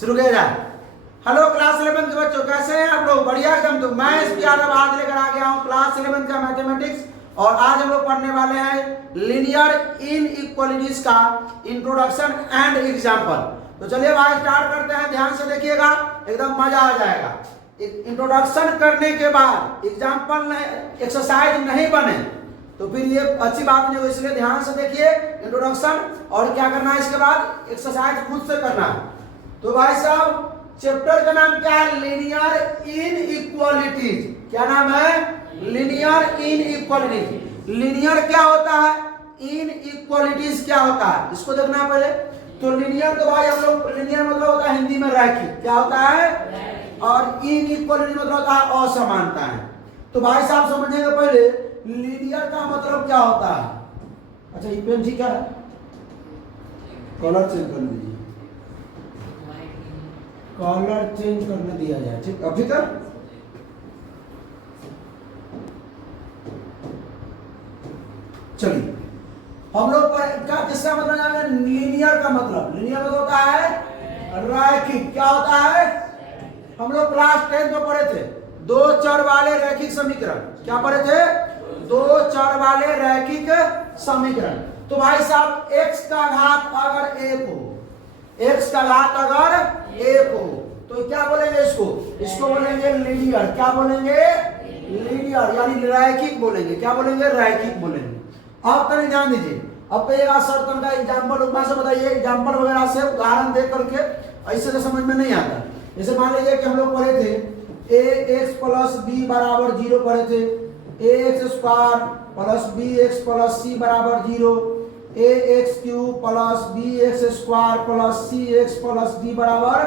शुरू किया जाए। हेलो क्लास 11 के बच्चों, कैसे हैं आप लोग? बढ़िया एकदम। तो मैं एसपी यादव आज लेकर आ गया हूँ क्लास 11 का मैथमेटिक्स, और आज हम लोग पढ़ने वाले हैं लीनियर इनइक्वालिटीज का इंट्रोडक्शन एंड एग्जाम्पल। तो चलिए भाई स्टार्ट करते हैं, ध्यान से देखिएगा, एकदम मजा आ जाएगा। इंट्रोडक्शन करने के बाद एग्जाम्पल एक्सरसाइज नहीं बने तो फिर ये अच्छी बात नहीं हो, इसलिए ध्यान से देखिए इंट्रोडक्शन, और क्या करना है इसके बाद एक्सरसाइज खुद से करना है। तो भाई साहब चैप्टर का नाम क्या है? Linear inequalities. क्या नाम है? Linear inequalities. लीनियर क्या होता है, इनइक्वालिटीज क्या होता है, इसको देखना है पहले। तो लीनियर तो भाई हम लोग, लीनियर मतलब होता है हिंदी में रैखिक, क्या होता है, और इनइक्वालिटी मतलब होता है असमानता है। तो भाई साहब समझेंगे पहले लीनियर का मतलब क्या होता है। अच्छा ये पेन ठीक है, कलर चेंज कर दीजिए, कलर चेंज करने दिया जाए, ठीक अभी तक। चलिए हम लोग क्या किसका मतलब जाने? लीनियर का मतलब, लीनियर मतलब होता है रैखिक। क्या होता है? हम लोग क्लास 10 में पढ़े थे दो चर वाले रैखिक समीकरण। क्या पढ़े थे? दो चर वाले रैखिक समीकरण। तो भाई साहब x का घात अगर 1 हो, x का घात अगर 1 हो तो क्या बोलेंगे इसको? इसको बोलेंगे लीनियर। क्या बोलेंगे? लीनियर, यानी रैखिक बोलेंगे। क्या बोलेंगे? रैखिक बोलेंगे। अब तक ध्यान दीजिए, अब सर का एग्जाम्पल उपमा से बताइए, एग्जाम्पल वगैरह से उदाहरण दे करके, ऐसे तो समझ में नहीं आता। जैसे मान लीजिए कि हम लोग पढ़े थे ax प्लस बी बराबर 0 पढ़े थे, ax square plus bx plus c बराबर 0, ax cube plus bx square plus cx plus d बराबर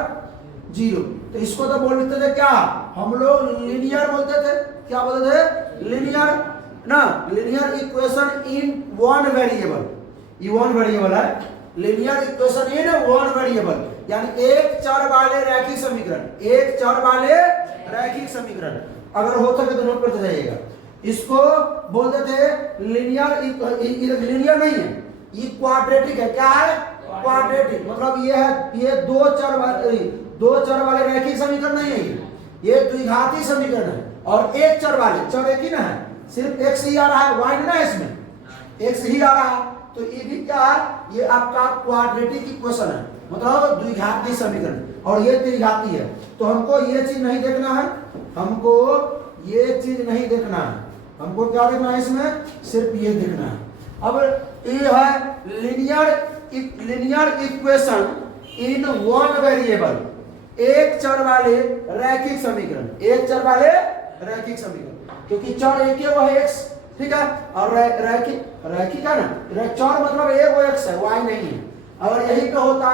0। तो इसको तो बोलते थे क्या हम लोग? लीनियर बोलते थे। क्या बोलते थे? लीनियर ना, linear equation in one variable. ये वन वेरिएबल है, linear equation in one variable, यानी एक चर वाले रैखिक समीकरण। एक चर वाले रैखिक समीकरण अगर हो सके तो नोट करते जाइएगा। इसको बोलते थे लीनियर। लीनियर नहीं है, ये क्वाड्रेटिक है। क्या है? क्वाड्रेटिक। मतलब ये है, ये दो चर वाले रैखिक समीकरण नहीं है, ये द्विघाती समीकरण है। और एक चर वाले, चर एक ही ना है, सिर्फ x ही आ रहा है, y ना इसमें x ही आ रहा है, तो ये भी क्या है? ये आपका क्वाड्रेटिक इक्वेशन है, मतलब द्विघाती समीकरण, और ये त्रिघाती है। तो हमको ये चीज नहीं देखना है, हमको ये चीज नहीं देखना है, हमको क्या देखना है इसमें? सिर्फ ये देखना है। अब ये है linear equation in one variable, एक चर वाले रैखिक समीकरण। एक चर वाले रैखिक समीकरण, क्योंकि चर एक है वो है x, ठीक है, और रैखिक है ना, चर मतलब एक वो x है, y नहीं है। अगर यही पे होता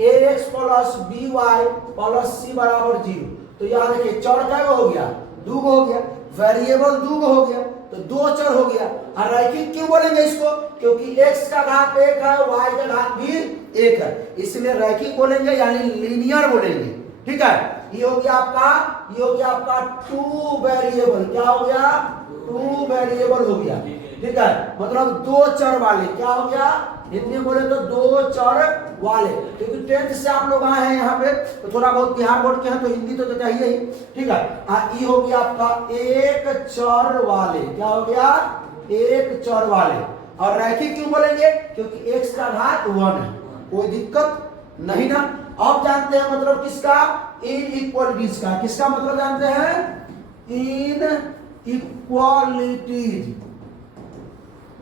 ax plus by plus c बराबर 0, तो यहाँ देखिए चर क्या हो गया? दूगो हो गया, वेरिएबल दूगो हो गया, तो दो चर हो गया। और रैखिक क्यों बोलेंगे इसको? क्योंकि x का घात 1 है, y का घात भी 1 है, इसलिए रैखिक बोलेंगे, यानी लीनियर बोलेंगे। ठीक है, ये हो गया आपका टू वेरिएबल। क्या हो गया? टू वेरिएबल हो गया। ठीक है, मतलब दो चर वाले। क्या हो गया? इतने बोले तो दो चर वाले, क्योंकि 10th से आप लोग आए हैं यहाँ पे, तो थोड़ा बहुत बिहार बोर्ड के हैं तो हिंदी तो चाहिए ही। ठीक है, ये हो गया आपका एक चर वाले। क्या हो गया? एक चर वाले। और रैखिक क्यों बोलेंगे? क्योंकि x का घात 1 है, कोई दिक्कत नहीं ना। अब जानते हैं मतलब किसका? इनइक्वालिटीज का। किसका मतलब जानते हैं? इनइक्वालिटीज,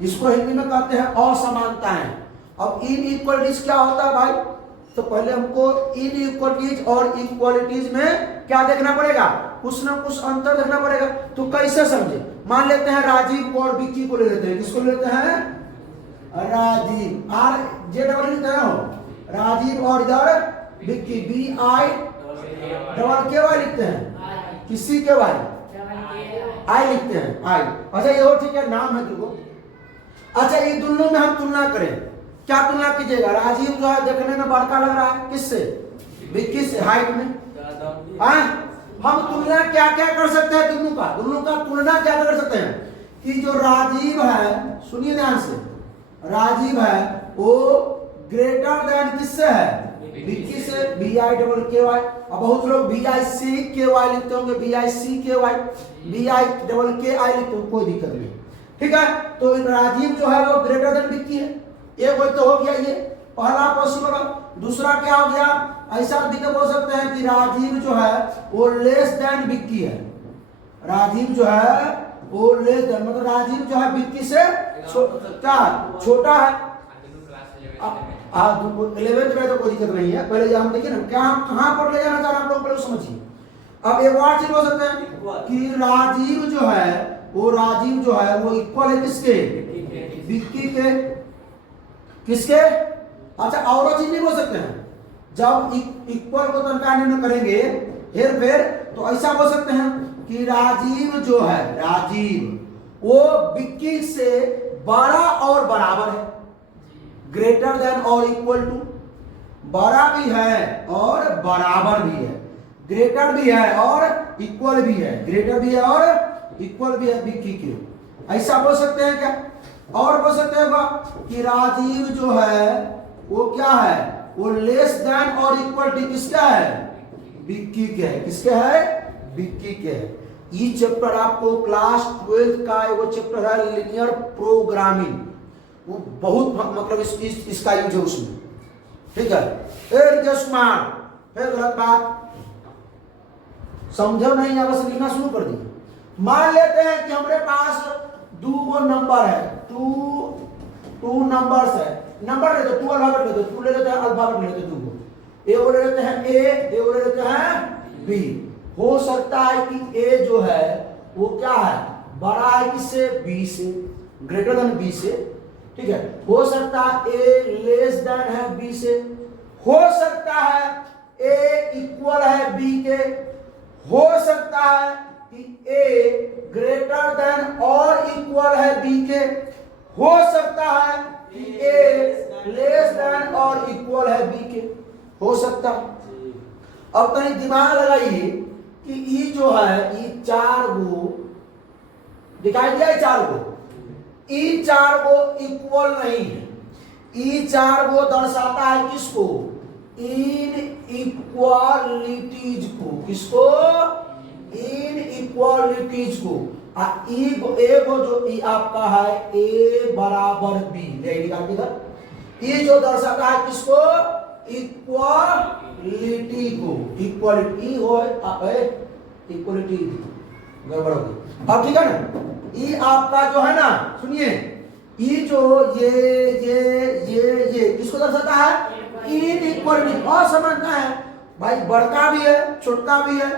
इसको हिंदी में कहते हैं असमानताएं। अब इनइक्वालिटीज क्या होता है भाई? तो पहले हमको इनइक्वालिटीज और इक्वालिटीज में क्या देखना पड़ेगा? कुछ ना कुछ अंतर देखना पड़ेगा। तो कैसे समझे? मान लेते हैं राजीव को और विक्की को ले लेते हैं। किसको लेते हैं? राजीव, आर जे डबल लिखते हैं, राजीव, और इधर विक्की, BI डबल के वाई लिखते हैं, किसी के वाई आई लिखते हैं, आई। अच्छा ये हो, ठीक है, नाम है तुमको। अच्छा ये दोनों में हम तुलना करें, क्या तुलना कीजिएगा? राजीव जो है देखने में बड़का लग रहा है, किससे? विक्की से, हाइट में। हम तुलना क्या क्या कर सकते हैं? दोनों का तुलना क्या कर सकते हैं? कि जो राजीव है, सुनिए ध्यान से, राजीव है वो ग्रेटर देन किससे है? विक्की से VICKY। अब बहुत लोग VICKY लिखते होंगे, VICKY, VIKKI लिखते हो, कोई दिक्कत नहीं, ठीक है। तो राजीव जो है वो ग्रेटर देन विक्की है, एक वही तो हो गया ये पहला पॉसिबल। दूसरा क्या हो गया, ऐसा दिक्कत हो सकते हैं कि राजीव जो है वो लेस देन विक्की है, राजीव जो है वो लेस देन, मतलब राजीव जो है विक्की से क्या छोटा है। 11th में तो कोई दिक्कत नहीं है, पहले हम देखिए ना क्या कहां पर ले जाना चाह रहे हैं आप लोग, पहले समझिए। अब एक और चीज हो सकता है कि राजीव जो है वो इक्वल है किसके, विक्की के, किसके। अच्छा और चीज नहीं बोल सकते हैं, जब इक्वल को तनका निर्णय करेंगे हेर फेर, तो ऐसा बोल सकते हैं कि राजीव जो है, राजीव वो विक्की से बड़ा और बराबर है, ग्रेटर देन और इक्वल टू, बड़ा भी है और बराबर भी है, ग्रेटर भी है और इक्वल भी है, ग्रेटर भी है और इक्वल भी है विक्की के, ऐसा बोल सकते हैं क्या। और बोल सकते हैं कि राजीव जो है वो क्या है, वो लेस देन और इक्वल टू किसका है, विक्की के है, किसके है, विक्की के है। ये चैप्टर आपको क्लास 12th का वो चैप्टर है लीनियर प्रोग्रामिंग, वो बहुत मतलब इसका यूज है उसमें, ठीक है। फिर स्मार्ट, फिर गलत बात समझो नहीं, अब बस लिखना शुरू कर दिया। मान लेते हैं कि हमारे पास दो नंबर है, टू नंबर्स है, नंबर ले तो टू अल्फाबेट ले तो टू ले लेते हैं, अल्फाबेट ले लेते हैं, दो ए वो ले लेते हैं ए, ए वो ले लेते हैं बी। हो सकता है कि ए जो है वो क्या है, बड़ा है किससे, बी से, ग्रेटर देन बी से, ठीक है। हो सकता है ए लेस देन है बी से, हो सकता है ए इक्वल है बी के, हो सकता है कि ए ग्रेटर देन और इक्वल है बी के, हो सकता है कि ए लेस देन और इक्वल है बी के, हो सकता है। अब कहीं दिमाग लगाइए कि ई जो है, ई चार गो दिखाई दिया है, चार गो, ई चार गो इक्वल नहीं है, ई चार गो दर्शाता है किसको, इन इक्वालिटीज को, किसको, इन इक्वालिटीज को। एगो जो ई आपका है ए बराबर बी, निकाल इधर, ये जो दर्शाता है किसको, इक्वालिटी को, इक्वालिटी हो इक्वालिटी गड़बड़ हो गई। अब ठीक है ना, ये आपका जो है ना, सुनिए, ये जो ये किसको दर्शाता है, इनइक्वालिटी, असमानता है भाई, बड़का भी है छोटा भी है,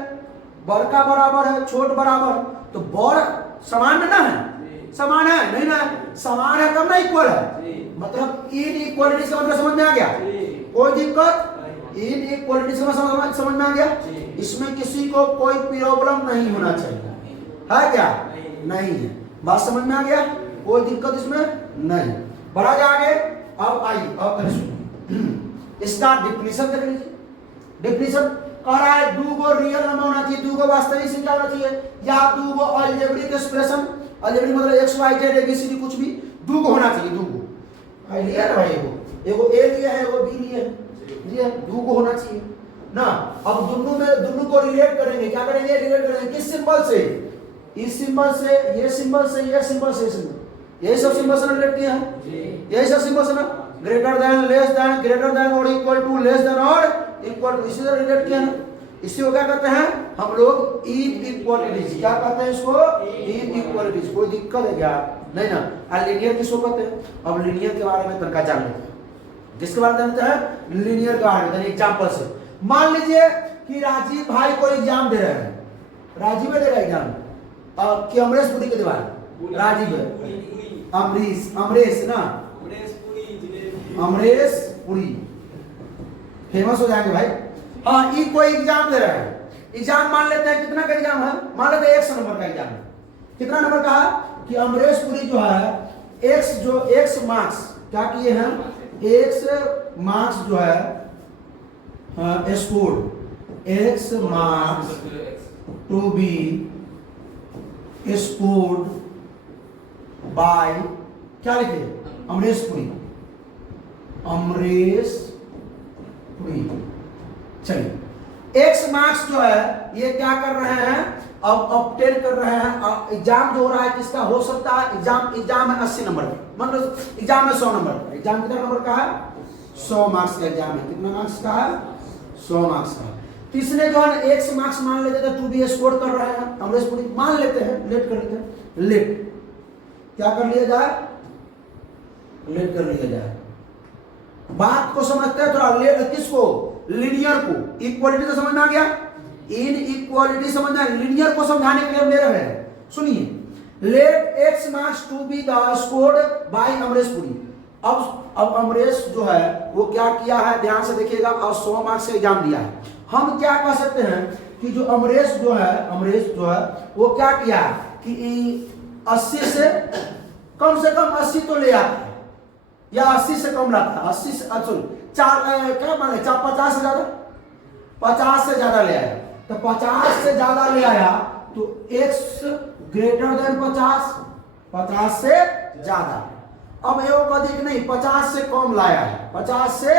बड़का बराबर है छोट बराबर, तो बड़ समान ना है, समान है नहीं ना, समान है तब ना इक्वल है, मतलब इनइक्वालिटी का मतलब समझ में आ गया, कोई दिक्कत, इनइक्वालिटी से समझ में आ गया, इसमें किसी को कोई प्रॉब्लम नहीं होना चाहिए, है क्या, नहीं है, बात समझ में आ गया, कोई दिक्कत इसमें नहीं। बढ़ा जाएंगे, अब आइए अब इसका डिफिनीशन देख लीजिए। डिफिनीशन कह रहा है दो गो रियल नंबर होना चाहिए, दो गो वास्तविक संख्या होना चाहिए, या दो गो अलजेब्रिक एक्सप्रेशन, अलजेब्रिक मतलब एक्स वाई जेड एबीसीडी कुछ भी, दो गो होना चाहिए, दो गो लिया ना भाई, एगो ए लिया है एगो बी लिया है, दो गो होना चाहिए ना। अब दोनों को रिलेट करेंगे, क्या करेंगे, रिलेट करेंगे किस सिंबल से, इस सिंबल से, ये सिंबल से, ये सिंबल से, सिंबल, यही सब सिंबल से रिलेट किया है, यही सब सिंबल से ना, greater than, less than, greater than और इक्वल टू, लेस देन और इक्वल टू, इसी से रिलेट किया ना। इसी को क्या कहते हैं हम लोग, इनइक्वालिटीज, क्या कहते हैं इसको, इनइक्वालिटीज। कोई दिक्कत है क्या, नहीं ना। और लीनियर किसको कहते हैं, अब लीनियर के बारे में तनका जान लेते हैं, किसके बारे में जानते हैं, लीनियर के बारे में। एग्जांपल से मान लीजिए कि राजीव भाई को एग्जाम दे रहे हैं, राजीव दे रहा है एग्जाम, कि अमरेश पुरी के दीवार, राजीव अमरेश ना, अमरेश पुरी फेमस हो जाएंगे भाई। हाँ, ये कोई एग्जाम दे रहा है, एग्जाम मान लेते हैं कितना का एग्जाम है, मान लेते हैं 100 नंबर का एग्जाम है। कितना नंबर का है कि अमरेश पुरी जो है एक्स मार्क्स क्या किए हैं, एक्स मार्क्स जो है scored, x marks to be scored by, क्या लिखे, अमरेश पुरी, अमरेश पुरी, चलिए एक्स मार्क्स जो है ये क्या कर रहे हैं, अब ऑब्टेन कर रहे हैं। एग्जाम जो हो रहा है किसका हो सकता है, एग्जाम है 80 नंबर का, मतलब एग्जाम है 100 नंबर का। एग्जाम कितना नंबर का है, 100 मार्क्स का एग्जाम है। कितना मार्क्स का है, 100 मार्क्स का। तो इसने जो है एक्स मार्क्स मान लेते थे, 2 भी स्कोर कर रहे हैं, हम मान लेते हैं, लेट कर लेते हैं। लेट क्या कर लिया जाए, लेट कर लिया जाए। बात को समझते हैं थोड़ा, लेट किसको, लीनियर को। इक्वालिटी तो समझ में आ गया, इन इक्वालिटी समझना है, लीनियर को समझाने के लिए हम ले रहे हैं। सुनिए, let x marks to be the scored by Amresh Puri. अब अमरेश जो है वो क्या किया है, ध्यान से देखिएगा, और 100 मार्क्स का एग्जाम दिया है। हम क्या कह सकते हैं कि जो अमरेश जो है वो क्या किया कि 80 से कम 80 तो ले आता है, या 80 से कम लाता है, 80 से क्या माने 50 से ज्यादा, 50 से ज्यादा ले आया। तो 50 से ज्यादा ले आया तो x ग्रेटर देन 50 से ज्यादा। अब एवं अधिक नहीं, 50 से कम लाया है, 50 से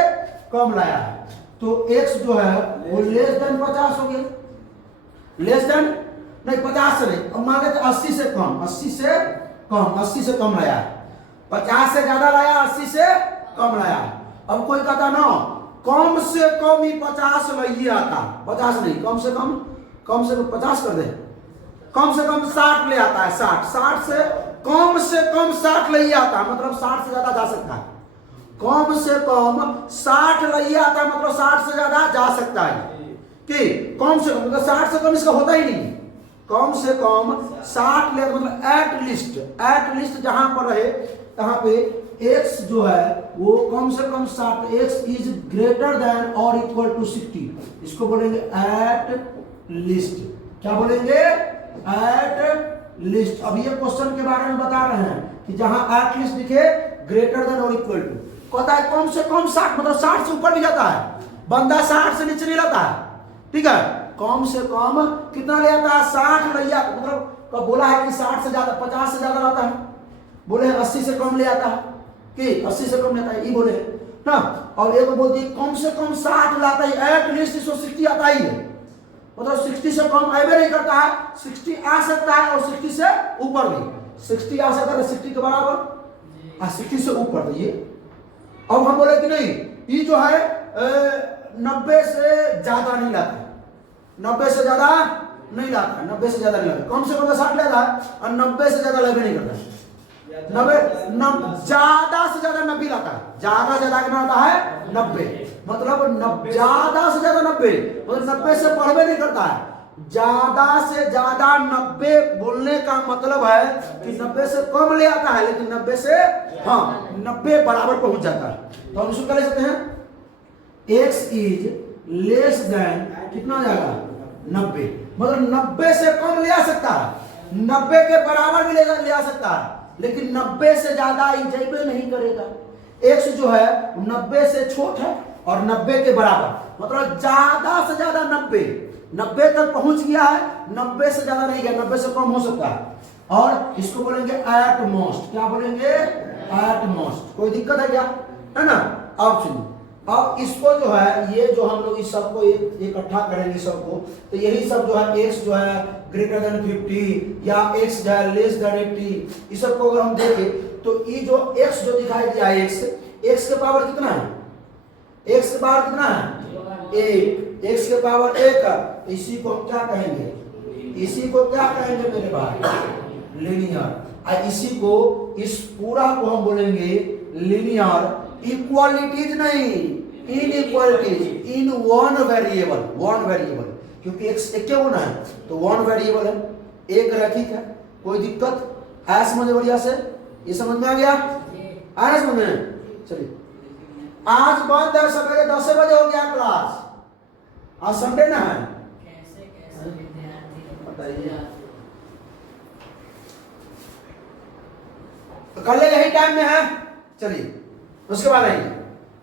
कम लाया है, तो x जो है वो लेस देन 50 हो गया। लेस देन नहीं, 50 से नहीं, अब मान लेते 80 से कम, 80 से कम लाया है। 50 से ज्यादा लाया, 80 से कम लाया। अब कोई कहता ना कम से कम ही 50 लइए आता, 50 नहीं, कम से कम 50 कर दे, कम से कम 60 ले आता है, 60 से कम 60 लइए आता है, मतलब 60 से ज्यादा जा सकता है। कम से कम 60 लइए आता है, मतलब 60 से ज्यादा जा सकता है। कि कम से कम मतलब 60 से कम इसका होता ही नहीं, कम से कम 60 ले, मतलब एट लिस्ट जहां पर रहे तहां पे x जो है वो कम से कम 60, x इज ग्रेटर देन और इक्वल टू 60, इसको बोलेंगे एट लिस्ट। क्या बोलेंगे, एट लिस्ट। अब ये क्वेश्चन के बारे में बता रहे हैं कि जहां एट लिस्ट दिखे ग्रेटर देन और इक्वल टू, कहता है कम से कम 60, मतलब 60 से ऊपर भी जाता है, बंदा 60 से नीचे नहीं रहता है, ठीक है। कम से कम कितना ले आता है, 60 लिया, मतलब बोला है कि 60 से ज्यादा, 50 से ज्यादा लाता है, बोले 80 से कम ले आता है, कि 80 से कम लेता है, ये बोले ना। और एक बोलती है कम से कम 60 लाता है, एट लीस्ट इसको 60 आता ही है, मतलब 60 से कम आए नहीं करता है, 60 आ सकता है और 60 से ऊपर भी, 60 आ सकता है 60 के बराबर, 60 से ऊपर। ये अब हम बोले कि नहीं, ये जो है 90 से ज्यादा नहीं लाता, 90 से ज्यादा नहीं लाता, 90 से ज्यादा नहीं लाता, कम से कम 60 लेता है और 90 से ज्यादा लेवे नहीं करता है। 90 ज्यादा से ज्यादा 90 लाता है, ज्यादा कितना आता है 90, मतलब ज्यादा से ज्यादा 90, मतलब 90 से बढ़वे नहीं करता है। ज्यादा से ज्यादा 90 बोलने का मतलब है कि 90 से कम ले आता है, लेकिन 90 से 90 बराबर पहुंच जाता है। तो हम इसको क्या ले सकते हैं, x इज लेस देन कितना जाएगा 90, मतलब 90 से कम ले आ सकता है, 90 के बराबर भी ले आ सकता है, लेकिन 90 से ज्यादा इंजॉय नहीं करेगा। x जो है 90 से छोट है और 90 के बराबर, मतलब ज्यादा से ज्यादा 90 तक पहुंच गया है, 90 से ज्यादा नहीं गया, 90 से कम हो सकता है। और इसको बोलेंगे एट मोस्ट, क्या बोलेंगे, एट मोस्ट। कोई दिक्कत है क्या, है ना। अब सुनिए, अब इसको जो है, ये जो हम लोग इस सबको इकट्ठा करेंगे सबको, तो यही सब जो है x जो है ग्रेटर देन 50 या x जो है लेस देन 80, इस सबको अगर हम देखें तो ये जो x जो दिखाई दिया है, x के पावर कितना है, x के पावर कितना है 1, x के पावर 1, इसी को हम क्या कहेंगे, इसी को क्या कहेंगे मेरे भाई, लीनियर। इसी को, इस पूरा को हम बोलेंगे लीनियर। इक्वालिटीज नहीं, इनइक्वालिटीज, इन वन वेरिएबल, क्योंकि x एक क्या होना है, तो वन वेरिएबल है, एक रैखिक है। कोई दिक्कत है समझ बढ़िया से, ये समझ में आ गया, आया समझ में। चलिए, आज बंद है, सवेरे 10 बजे हो गया क्लास, आज संडे ना है, बताइए। तो कल यही टाइम में है, चलिए उसके बाद आइए।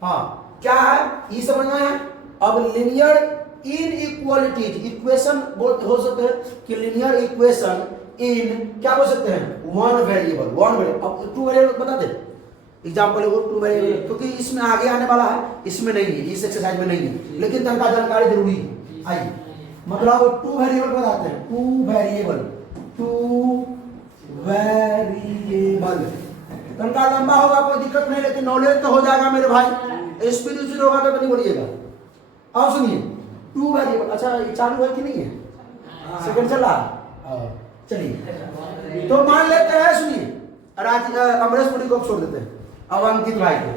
हाँ, क्या है ये समझना है। अब लीनियर इनइक्वालिटीज, इक्वेशन हो सकते हैं कि लीनियर इक्वेशन इन क्या बोल सकते हैं, वन वेरिएबल। अब 2 वेरिएबल बता दे, एग्जाम्पल है वो टू वेरिएबल, क्योंकि इसमें आगे आने वाला है, इसमें नहीं है, इस एक्सरसाइज में नहीं है, लेकिन तनका जानकारी जरूरी है। आइए मतलब टू वेरिएबल बताते हैं, टू वेरिएबल तनका लंबा होगा कोई दिक्कत नहीं, लेकिन नॉलेज तो हो जाएगा मेरे भाई, स्पिरिचुअल होगा तो नहीं बोलिएगा। अब सुनिए टू वेरिएबल, अच्छा ये चालू है कि नहीं है, सेकंड चल रहा, चलिए तो मान लेते हैं, सुनिए अमरेश पुरी को छोड़ देते हैं, अब अंकित भाई को,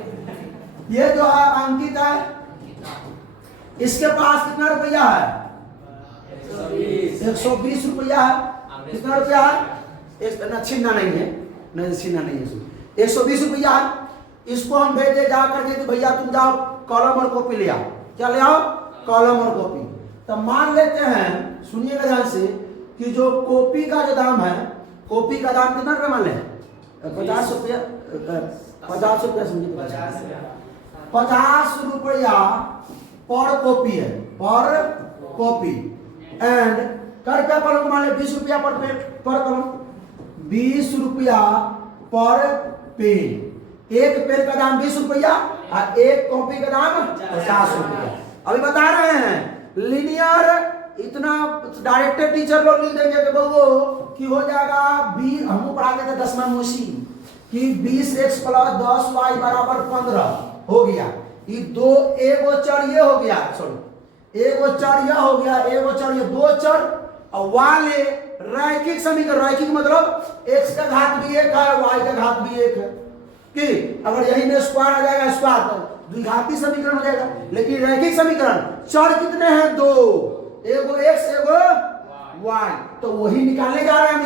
ये जो है अंकित है, इसके पास कितना रुपया है, 120 रुपया है। कितना रुपया है, छीनना नहीं है, नहीं छीनना नहीं है, 120 रुपया है। इसको हम भेजे जा करके कि भैया तुम जाओ कॉलम और कॉपी ले आओ, क्या ले आओ, कॉलम और कॉपी। तो मान लेते हैं, सुनिएगा ध्यान से, कि जो कॉपी का जो दाम है, कॉपी का दाम कितना रुपया मान लें, 50 रुपया, 50 रुपया समझिए, 50 रुपया पर कॉपी है, पर कॉपी। एंड कर रुपया कलम मान ले 20 रुपया पर कलम, 20 रुपया पर पेन। एक पेन का दाम 20 रुपया और एक कॉपी का दाम 50 रुपया। अभी बता रहे हैं लीनियर, इतना डायरेक्टर टीचर लोग लिख देंगे कि बबू कि हो जाएगा 20, हम पढ़ाते थे 10 मनुष्य कि 20x + 10y = 15 हो गया। ये दो एगो चर ये हो गया, सॉरी एगो चर यह हो गया, एगो चर ये, दो चर और वाले रैखिक समीकरण। रैखिक मतलब x का घात भी 1 है, y का घात भी 1 है, कि अगर यही में स्क्वायर आ जाएगा, स्क्वायर तो द्विघाती समीकरण हो जाएगा। लेकिन रैखिक समीकरण चर कितने हैं, दो, एगो x एगो y, तो वही निकालने जा रहे हैं हम,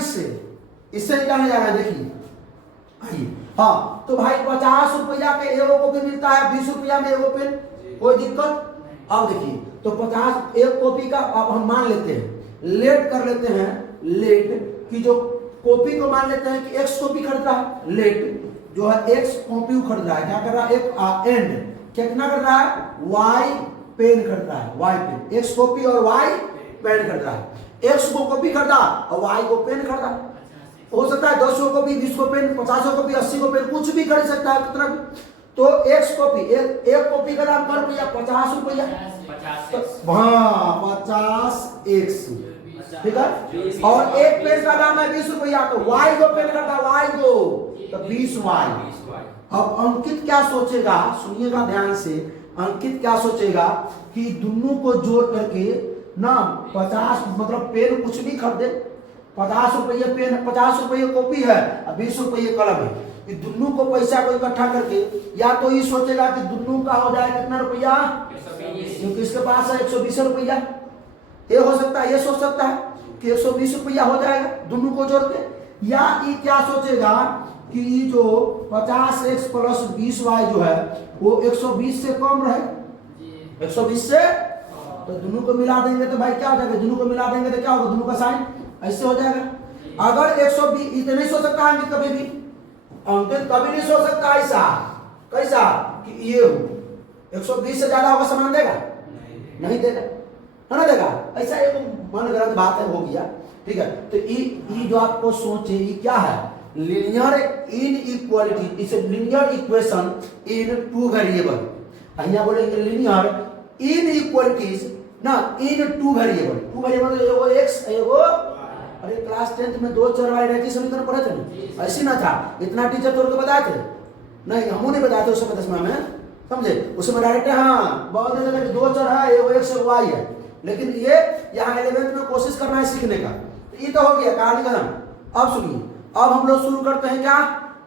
इससे निकालने जा रहे हैं। देखिए आइए, हाँ तो भाई 50 रुपया के एगो कॉपी मिलता है, 20 रुपया में एगो पेन, कोई दिक्कत। अब देखिए तो 50 एक कॉपी का, अब हम मान लेते हैं, लेट कर लेते हैं, लेट कि जो कॉपी को मान लेते हैं कि x कॉपी खरीद रहा है, लेट जो है x कॉपी खरीद रहा है, क्या कर रहा है, एक एंड कितना कर रहा है, y पेन खरीद रहा है, y पेन, x कॉपी और y पेन खरीद रहा है। x को कॉपी खरीदा और y को पेन खरीदा, हो सकता है 10 को भी, 20 को पेन, 50 को भी, 80 को पेन, कुछ भी खरीद सकता है, कितना भी। तो x कॉपी, एक कॉपी का दाम कर रुपया 50 रुपया, हाँ 50x, ठीक है। और एक पेन का दाम है 20 रुपया, तो y को पेन करता है, y को तो 20y। अब अंकित क्या सोचेगा, सुनिएगा ध्यान से, अंकित क्या सोचेगा कि दोनों को जोड़ करके ना 50 मतलब पेन कुछ भी खरीदे, 50 रुपये पेन, 50 रुपये कॉपी है और 20 रुपये कलम है, कि दोनों को पैसा को इकट्ठा करके, या तो ये सोचेगा कि दोनों का हो जाए कितना रुपया, क्योंकि इसके पास है 120 रुपया, ये हो सकता है, ये सोच सकता है कि 120 रुपया हो जाएगा दोनों को जोड़ के। या ये क्या सोचेगा कि जो 50x + 20y जो है वो 120 से कम रहे, 120 से, तो दोनों को मिला देंगे तो भाई क्या हो जाएगा, दोनों को मिला देंगे तो क्या होगा, दोनों का साइन ऐसे हो जाएगा। अगर 120, इतने नहीं सोच सकता अंकित कभी भी, अंकित कभी नहीं सोच सकता ऐसा, कैसा कि ये हो 120 से ज्यादा होगा, समान देगा, नहीं देगा, है ना, देगा, ऐसा एक मन गलत बात है, हो गया, ठीक है। तो ये जो आपको सोचे, ये क्या है, linear inequality, it's a linear equation in two variable. અહીંયા बोलेंगे लीनियर इनइक्वालिटीज ना इन टू वेरिएबल। टू वेरिएबल एगो x एगो, अरे क्लास 10th में दो चर वाले रैखिक समीकरण पढ़े थे ना, ऐसे ना था, इतना टीचर तोड़ के बताए थे नहीं, हम नहीं बताते उस समय 10वीं में, समझे, उसमें डायरेक्ट हाँ बहुत देते थे कि दो चर है, एगो x एगो y है, लेकिन ये यहाँ 11th में कोशिश करना है सीखने का। ये तो हो गया कहानी खत्म। अब सुनिए, अब हम लोग शुरू करते हैं क्या,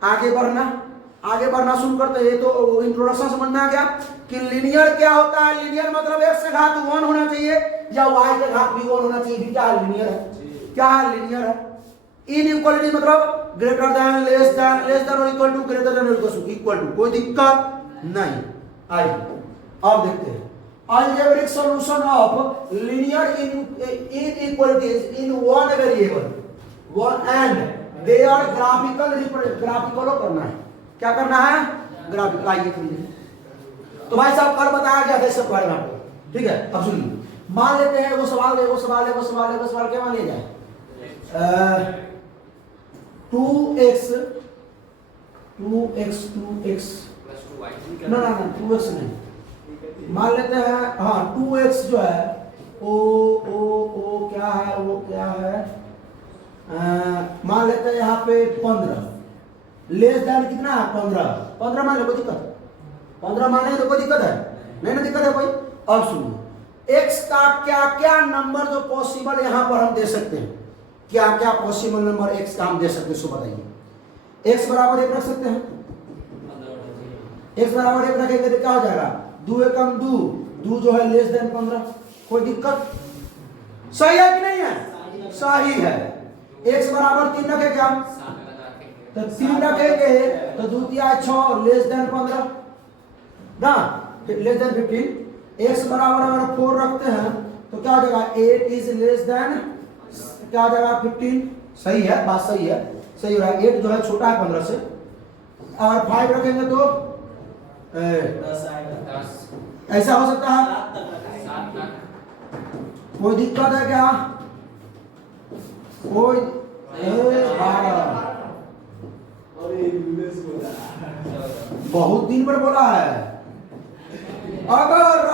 आगे बढ़ना शुरू करते हैं। तो इंट्रोडक्शन समझ में आ गया कि लीनियर क्या होता है। लीनियर मतलब x का घात 1 होना चाहिए या y का घात भी 1 होना चाहिए, क्या है लीनियर है, क्या है लीनियर है। इनइक्वालिटी मतलब ग्रेटर देन, लेस देन और इक्वल टू, ग्रेटर देन और इक्वल टू, कोई दिक्कत नहीं। आइए अब देखते हैं algebraic solution of linear inequalities in one variable, one and they are graphical करना है, क्या करना है, ग्राफिकल। आइए तो भाई साहब कल बताया गया था सब बारे में, ठीक है। अब सुनिए, मान लेते हैं वो सवाल क्या मान लिया जाए, 2x 2x प्लस 2y ना 2x नहीं, मान लेते हैं हाँ 2x जो है ओ क्या है, वो क्या है, मान लेते हैं यहाँ पे 15 लेस देन कितना है 15 मान लो, कोई दिक्कत 15 मान लेंगे तो कोई दिक्कत है नहीं ना, दिक्कत है कोई। अब सुनो x का क्या क्या नंबर जो पॉसिबल यहाँ पर हम दे सकते हैं, क्या क्या पॉसिबल नंबर x का हम दे सकते हैं, सो बताइए। x बराबर 1 रख सकते हैं, x बराबर 1 रखेंगे तो क्या हो जाएगा, 2 एकम 2 जो है लेस देन 15, कोई दिक्कत, सही है कि नहीं है, सही है। x बराबर 3 रखे क्या, तो 3 रखेंगे तो 2 तिया 6 लेस देन 15 ना, लेस देन 15। x बराबर अगर 4 रखते हैं तो क्या हो जाएगा 8 इज लेस देन क्या हो जाएगा 15, सही है, बात सही है, सही हो रहा है। 8 जो है छोटा है 15 से, और 5 रखेंगे तो 10 ऐसा हो सकता है, कोई दिक्कत है क्या, कोई 12 बहुत दिन पर बोला है। अगर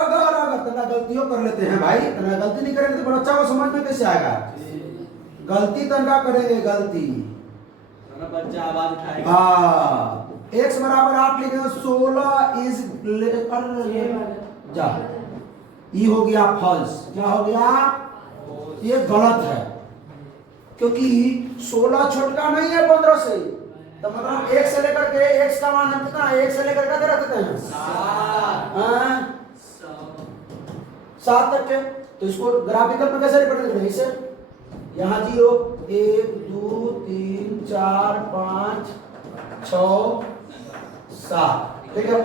तना गलतियों कर लेते हैं भाई, तना गलती नहीं करेंगे तो बच्चा को समझ में कैसे आएगा, गलती तना करेंगे, गलती बच्चा आवाज उठाएगा। हाँ x बराबर 8 लिखेंगे, 16 इज जा, ये हो गया फॉल्स, क्या हो गया, ये गलत है, क्योंकि 16 छोटा नहीं है 15 से, तो मतलब 1 से लेकर के x का मान हम कितना 1 से लेकर के रखते हैं 7 तक के, तो इसको ग्राफिकल में कैसे रिप्रेजेंट करें, इसे यहाँ 0 1 2 3 4 5 6 7, ठीक है,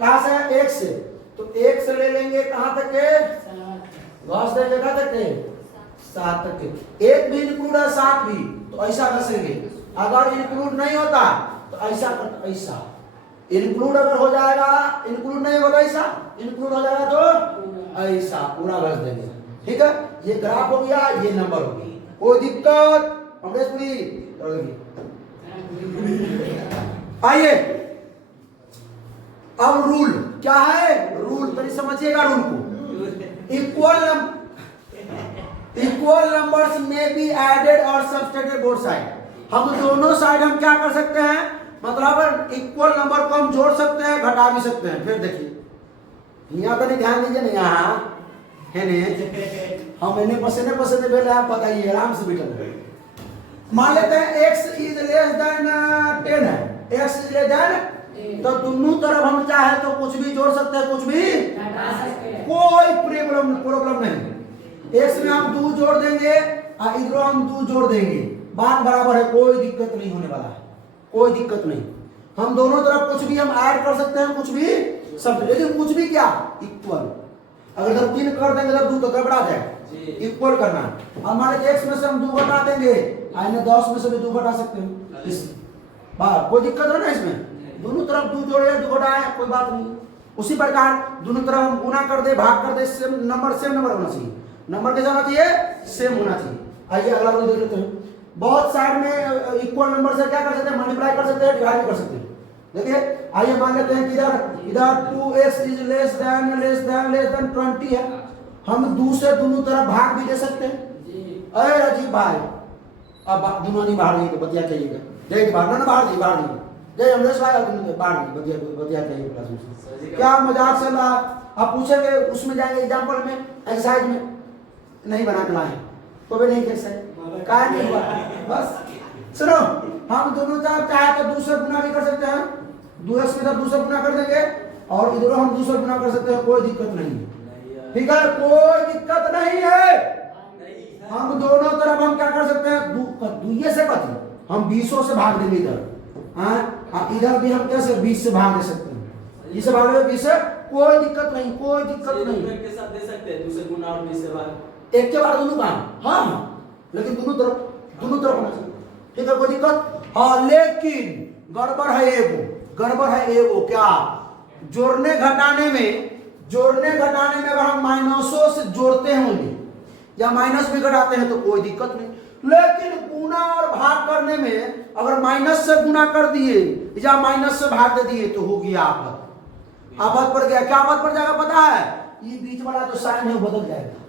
कहाँ से 1 से, तो 1 से ले लेंगे कहाँ तक के, घास देंगे कहाँ तक के 7 तक के, 1 भी इंक्लूड है 7 भी, तो ऐसा कसेंगे, अगर इंक्लूड नहीं होता तो ऐसा कर, ऐसा इंक्लूड अगर हो जाएगा, इंक्लूड नहीं होगा ऐसा, इंक्लूड हो जाएगा तो ऐसा पूरा घस देंगे, ठीक है। ये ग्राफ हो गया, ये नंबर हो गया, कोई दिक्कत, अमरेश पुरी आइए। अब रूल क्या है, रूल तो समझिएगा रूल को, इक्वल नंबर्स में बी एडेड और सब्सट्रैक्टेड बोथ साइड, हम दोनों साइड हम क्या कर सकते हैं, मतलब इक्वल नंबर को हम जोड़ सकते हैं, घटा भी सकते हैं। फिर देखिए यहाँ पर ध्यान दीजिए ना, यहाँ है ने हम इन्हें पसंद बेले आप बताइए आराम से बैठे, मान लेते हैं x इज लेस देन 10 है, x इज लेस देन, तो दोनों तरफ हम चाहे तो कुछ भी जोड़ सकते हैं, कुछ भी कोई प्रॉब्लम नहीं, x में हम 2 जोड़ देंगे और इधर हम 2 जोड़ देंगे, बात बराबर है, कोई दिक्कत नहीं होने वाला है, कोई दिक्कत नहीं, हम दोनों तरफ कुछ भी हम ऐड कर सकते हैं, कुछ भी सब, लेकिन कुछ भी क्या इक्वल, अगर इधर 3 कर देंगे इधर 2 तो गड़बड़ा जाएगा, इक्वल करना। अब मान लीजिए x में से हम 2 घटा देंगे, आइने 10 में से भी 2 घटा सकते हैं, इस बात कोई दिक्कत है ना, इसमें दोनों तरफ 2 जोड़े 2 घटाए कोई बात नहीं। उसी प्रकार दोनों तरफ हम गुना कर दे, भाग कर दे, सेम नंबर होना चाहिए, नंबर कैसा होना चाहिए, सेम होना चाहिए। आइए अगला रूल देख लेते हैं, बहुत साइड में इक्वल नंबर से क्या कर सकते हैं, मल्टीप्लाई कर सकते हैं, डिवाइड भी कर सकते हैं। देखिए आइए मान लेते हैं कि इधर 2x इज लेस देन 20 है, हम 2 से दोनों तरफ भाग भी दे सकते हैं। अरे राजीव भाई अब दोनों नहीं बाहर नहीं तो बतिया कहिएगा, जय बाहर ना बाहर नहीं जय अमरेश भाई बाहर नहीं बतिया कहिए क्लास में, क्या मजाक चल रहा, आप पूछेंगे उसमें जाएंगे एग्जाम्पल में, एक्सरसाइज में नहीं बना के लाए तो भी नहीं कैसे काय नहीं हुआ, बस सुनो, हम दोनों तरफ चाहे तो 2 से गुना भी कर सकते हैं, 2x में 2 से गुना कर देंगे और इधर हम 2 से गुना कर सकते हैं, कोई दिक्कत नहीं है, ठीक है, कोई दिक्कत नहीं है। हम दोनों तरफ हम क्या कर सकते हैं, दुइये से कथी हम 20 से भाग देंगे इधर, इधर भी हम कैसे 20 से भाग दे सकते हैं, इसे भाग देंगे 20 से, कोई दिक्कत नहीं, कोई दिक्कत नहीं, के साथ दे सकते हैं, 2 से गुना और 20 से भाग, एक के बाद दोनों काम, हाँ लेकिन दोनों तरफ होना चाहिए, ठीक है, कोई दिक्कत, हाँ लेकिन गड़बड़ है एगो, क्या जोड़ने घटाने में अगर हम माइनसों से जोड़ते होंगे या माइनस भी घटाते हैं तो कोई दिक्कत नहीं, लेकिन गुना और भाग करने में अगर माइनस से गुना कर दिए या माइनस से भाग दे दिए तो हो गया आपद। आपद पड़ गया, क्या आपद पड़ जाएगा पता है? ये बीच वाला जो साइन है वो बदल जाएगा,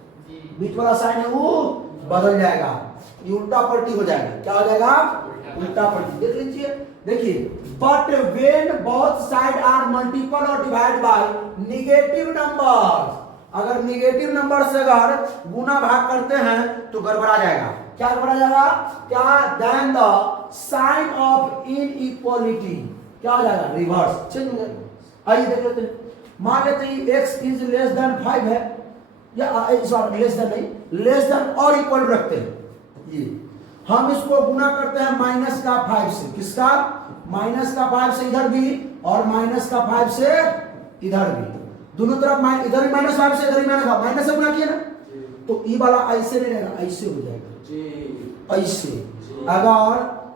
बीच वाला साइन है वो बदल जाएगा, ये उल्टा पलटी हो जाएगा। क्या हो जाएगा? उल्टा पलटी। देख लीजिए, देखिए, but when both side are multiple और डिवाइड बाय नेगेटिव नंबर, अगर नेगेटिव नंबर से अगर गुना भाग करते हैं तो गड़बड़ा जाएगा। क्या गड़बड़ा जाएगा? क्या? Then the sign of inequality क्या हो जाएगा? रिवर्स, चेंज हो जाएगा। आइए देख लेते हैं। मान लेते हैं x इज लेस देन 5 है, या सॉरी लेस देन नहीं, लेस देन और इक्वल रखते हैं। ये हम इसको गुना करते हैं माइनस का 5 से। किसका? माइनस का 5 से इधर भी और माइनस का 5 से इधर भी, दोनों तरफ इधर भी माइनस 5 से इधर भी माइनस से गुना किया ना, तो ये वाला ऐसे नहीं रहेगा, ऐसे हो जाएगा, ऐसे।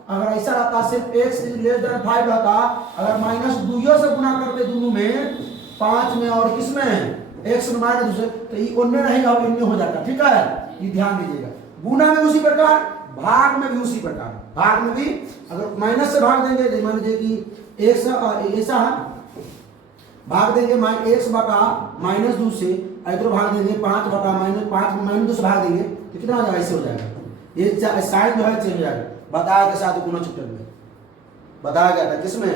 अगर ऐसा रहता सिर्फ x इज लेस देन 5 रहता, अगर माइनस 2 से गुना करते दोनों में, 5 में और किसमें x में माइनस 2 से, तो ये उनमें रहेगा और इनमें हो जाता। ठीक है, ये ध्यान दीजिएगा। गुना में उसी प्रकार, भाग में भी उसी प्रकार। भाग में भी अगर माइनस से भाग देंगे, मान लीजिए कि x ऐसा भाग देंगे x बटा माइनस 2 से, इधर भाग देंगे 5 बटा माइनस 2 से भाग देंगे तो कितना हो जाएगा? ऐसे हो जाएगा। ये साइन जो है चेंज हो जाएगा। बताया के साथ गुना चैप्टर में बताया गया था, किसमें?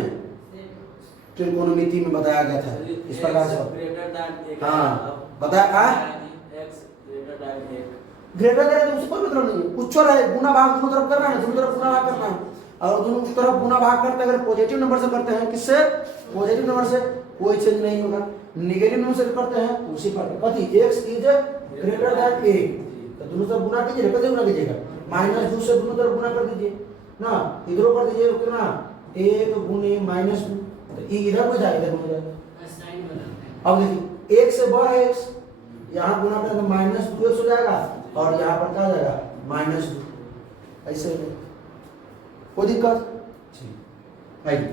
त्रिकोणमिति में बताया गया था इस प्रकार से। हाँ बताया, ग्रेटर देन तो उससे कोई मतलब नहीं है, कुछ है गुना भाग दोनों तरफ करना है, दोनों तरफ गुना भाग करना है। और दोनों तरफ गुना भाग करते अगर पॉजिटिव नंबर से करते हैं, किससे? पॉजिटिव नंबर से, कोई चेंज नहीं होगा। नेगेटिव नंबर से करते हैं उसी पर कथी x is greater than a, तो दोनों तरफ गुना कीजिए, कैसे गुना कीजिएगा? माइनस 2 से दोनों तरफ गुना कर दीजिए ना, इधर कर दीजिए कितना? 1 गुने माइनस 2, तो ये इधर हो जाएगा, इधर हो जाएगा। अब देखिए 1 से बड़ा है x, यहाँ गुना करें तो माइनस 2x हो जाएगा और यहाँ पर क्या हो जाएगा? माइनस 2। ऐसे हो जाएगा, कोई दिक्कत? ठीक।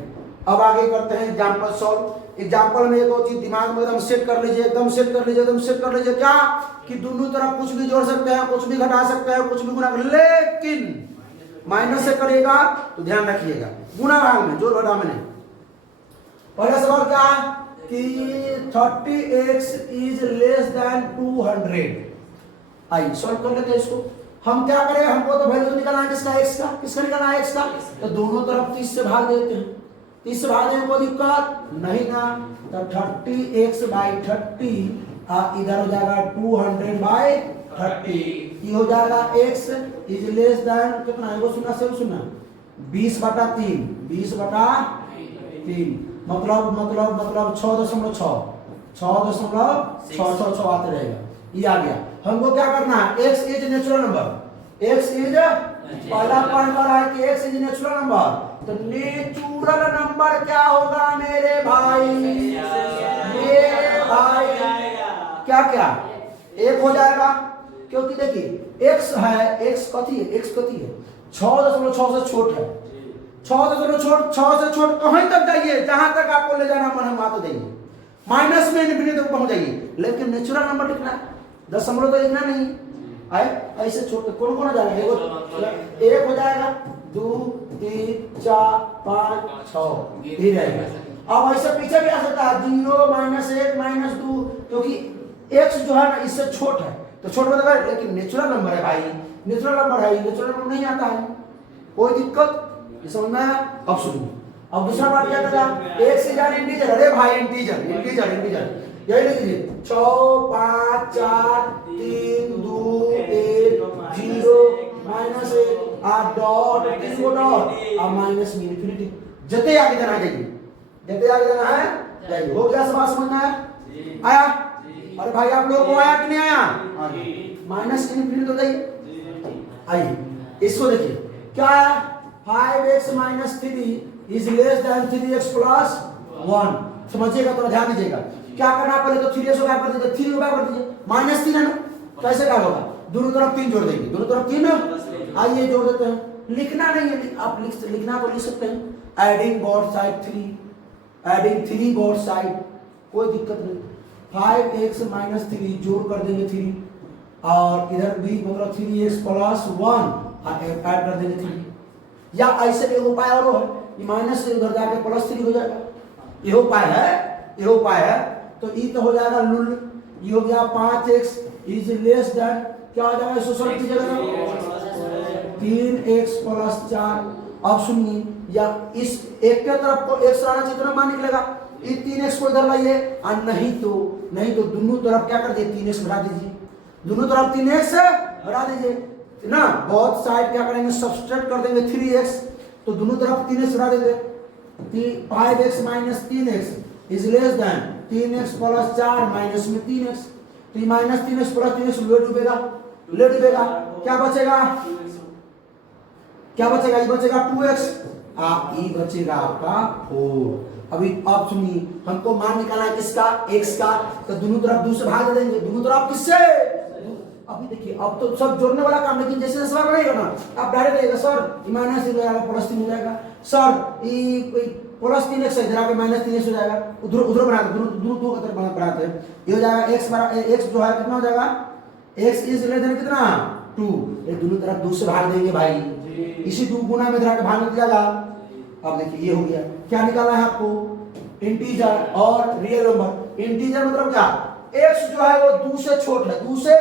अब आगे करते हैं एग्जाम्पल सॉल्व। एग्जाम्पल में एक और चीज दिमाग में एकदम सेट कर लीजिए, एकदम सेट कर लीजिए, एकदम सेट कर लीजिए। क्या? कि दोनों तरफ कुछ भी जोड़ सकते हैं, कुछ भी घटा सकते हैं, कुछ भी गुना, लेकिन माइनस से करेगा तो ध्यान रखिएगा गुना भाग में, जोड़ घटा में नहीं। पहला सवाल क्या है कि 30x इज लेस देन 200। आइए सॉल्व कर लेते हैं इसको। हम क्या करें, हमको तो वैल्यू निकालना है किसका? x का। किसका निकालना है? x का। तो दोनों तरफ 30 से भाग देते हैं, 30 से भाग देने को दिक्कत नहीं ना, तो 30x बाई 30 इधर हो जाएगा 200 बाई 30, ये हो जाएगा x इज लेस देन कितना है वो सुनना, सब सुनना, 20 बटा 3, 20 बटा 3 मतलब 6.6 आते रहेगा। ये आ गया। हमको क्या करना है? x is natural number, x is पहला पॉइंट पर है कि x इज नेचुरल नंबर, तो नेचुरल नंबर क्या होगा मेरे भाई? मेरे भाई क्या क्या? 1 हो जाएगा, क्योंकि देखिए x है, x कथी है? x कथी है? 6.6 से छोट है, 6 से छोट कहीं तक जाइए, जहां तक आपको ले जाना मन है वहां तो जाइए, माइनस में इन्फिनिटी तक पहुंच जाइए, लेकिन नेचुरल नंबर लिखना, दशमलव तो लिखना नहीं है। ऐसे छोटे कौन कौन हो जाएगा? 1 हो जाएगा, 2 3 4 5 6 ये रहेगा। अब ऐसे पीछे भी आ सकता है 0 -1 -2, क्योंकि x जो है ना इससे छोट है, तो छोट मतलब, लेकिन नेचुरल नंबर है भाई, नेचुरल नंबर है, नेचुरल नंबर नहीं आता है, कोई दिक्कत? ये समझ में आया? अब सुनिए, अब दूसरा बात क्या करा? x से जाने इंटीजर, अरे भाई इंटीजर इंटीजर इंटीजर यही लिख लीजिए, 6 5 4 3 2 1 0 -1 आ डॉट 3 को डॉट आ माइनस में इन्फिनिटी, जते आगे जाना चाहिए, जते आगे जाना है जाइए। हो गया? सब समझ में आया? अरे भाई आप लोगों को आया कि नहीं आया? माइनस इन्फिनिटी तो जाइए। आइए इसको देखिए क्या है? 5x - 3 is less than 3x + 1। समझिएगा, थोड़ा ध्यान दीजिएगा। क्या करना? पहले तो 3x को क्या कर दीजिए, 3 को क्या कर दीजिए, -3 है ना, कैसे क्या होगा? दोनों तरफ 3 जोड़ देंगे, दोनों तरफ 3, आइए जोड़ देते हैं। लिखना नहीं है, आप लिखना तो लिख सकते हैं, adding both side 3, adding 3 both side, कोई दिक्कत नहीं। 5x - 3 जोड़ कर देंगे 3, और इधर भी मतलब 3x + 1 ऐड कर देंगे 3, या ऐसे भी उपाय और है, ये माइनस से उधर जाके +3 हो जाएगा। ये उपाय है। तो ई तो हो जाएगा लुल, ये हो गया 5x इज लेस देन क्या हो जाएगा, इसको सॉल्व कीजिएगा 3x + 4। अब सुनिए, या इस एक के तरफ को x लाना चाहिए तो मान निकलेगा, ये 3x को इधर लाइए, और नहीं तो दोनों तरफ क्या कर दिए 3x बढ़ा दीजिए, दोनों तरफ 3x बढ़ा दीजिए ना। बहुत साइड क्या करेंगे, सब्सट्रैक्ट कर देंगे 3x, तो दोनों तरफ 3x बढ़ा देंगे। 5x - 3x is less than 3x + 4 minus में 3x, तो ये -3x + 3x ले डूबेगा। क्या बचेगा, ये बचेगा 2x, ये बचेगा आपका 4। अभी आप सुनिए, हमको मान निकालना है किसका, x का, तो दोनों तरफ 2 से भाग दे देंगे, दोनों तरफ किससे। अभी देखिए, अब तो सब जोड़ने वाला काम, लेकिन जैसे सवाल नहीं करना, आप डायरेक्ट कहिएगा सर ये माइनस हो जाएगा +3 हो जाएगा, सर ये +3x इधर आके -3x हो जाएगा, उधर बना दो, दोनों दो तरफ बनाते हैं, ये हो जाएगा x जो है कितना हो जाएगा, x इज लेस देन कितना 2, ये दोनों तरफ 2 से भाग देंगे भाई, इसी 2 गुना में इधर आके भाग दिया जाएगा। अब देखिए ये हो गया, क्या निकालना है आपको, इंटीजर और रियल नंबर। इंटीजर मतलब क्या, x जो है वो 2 से छोट है, 2 से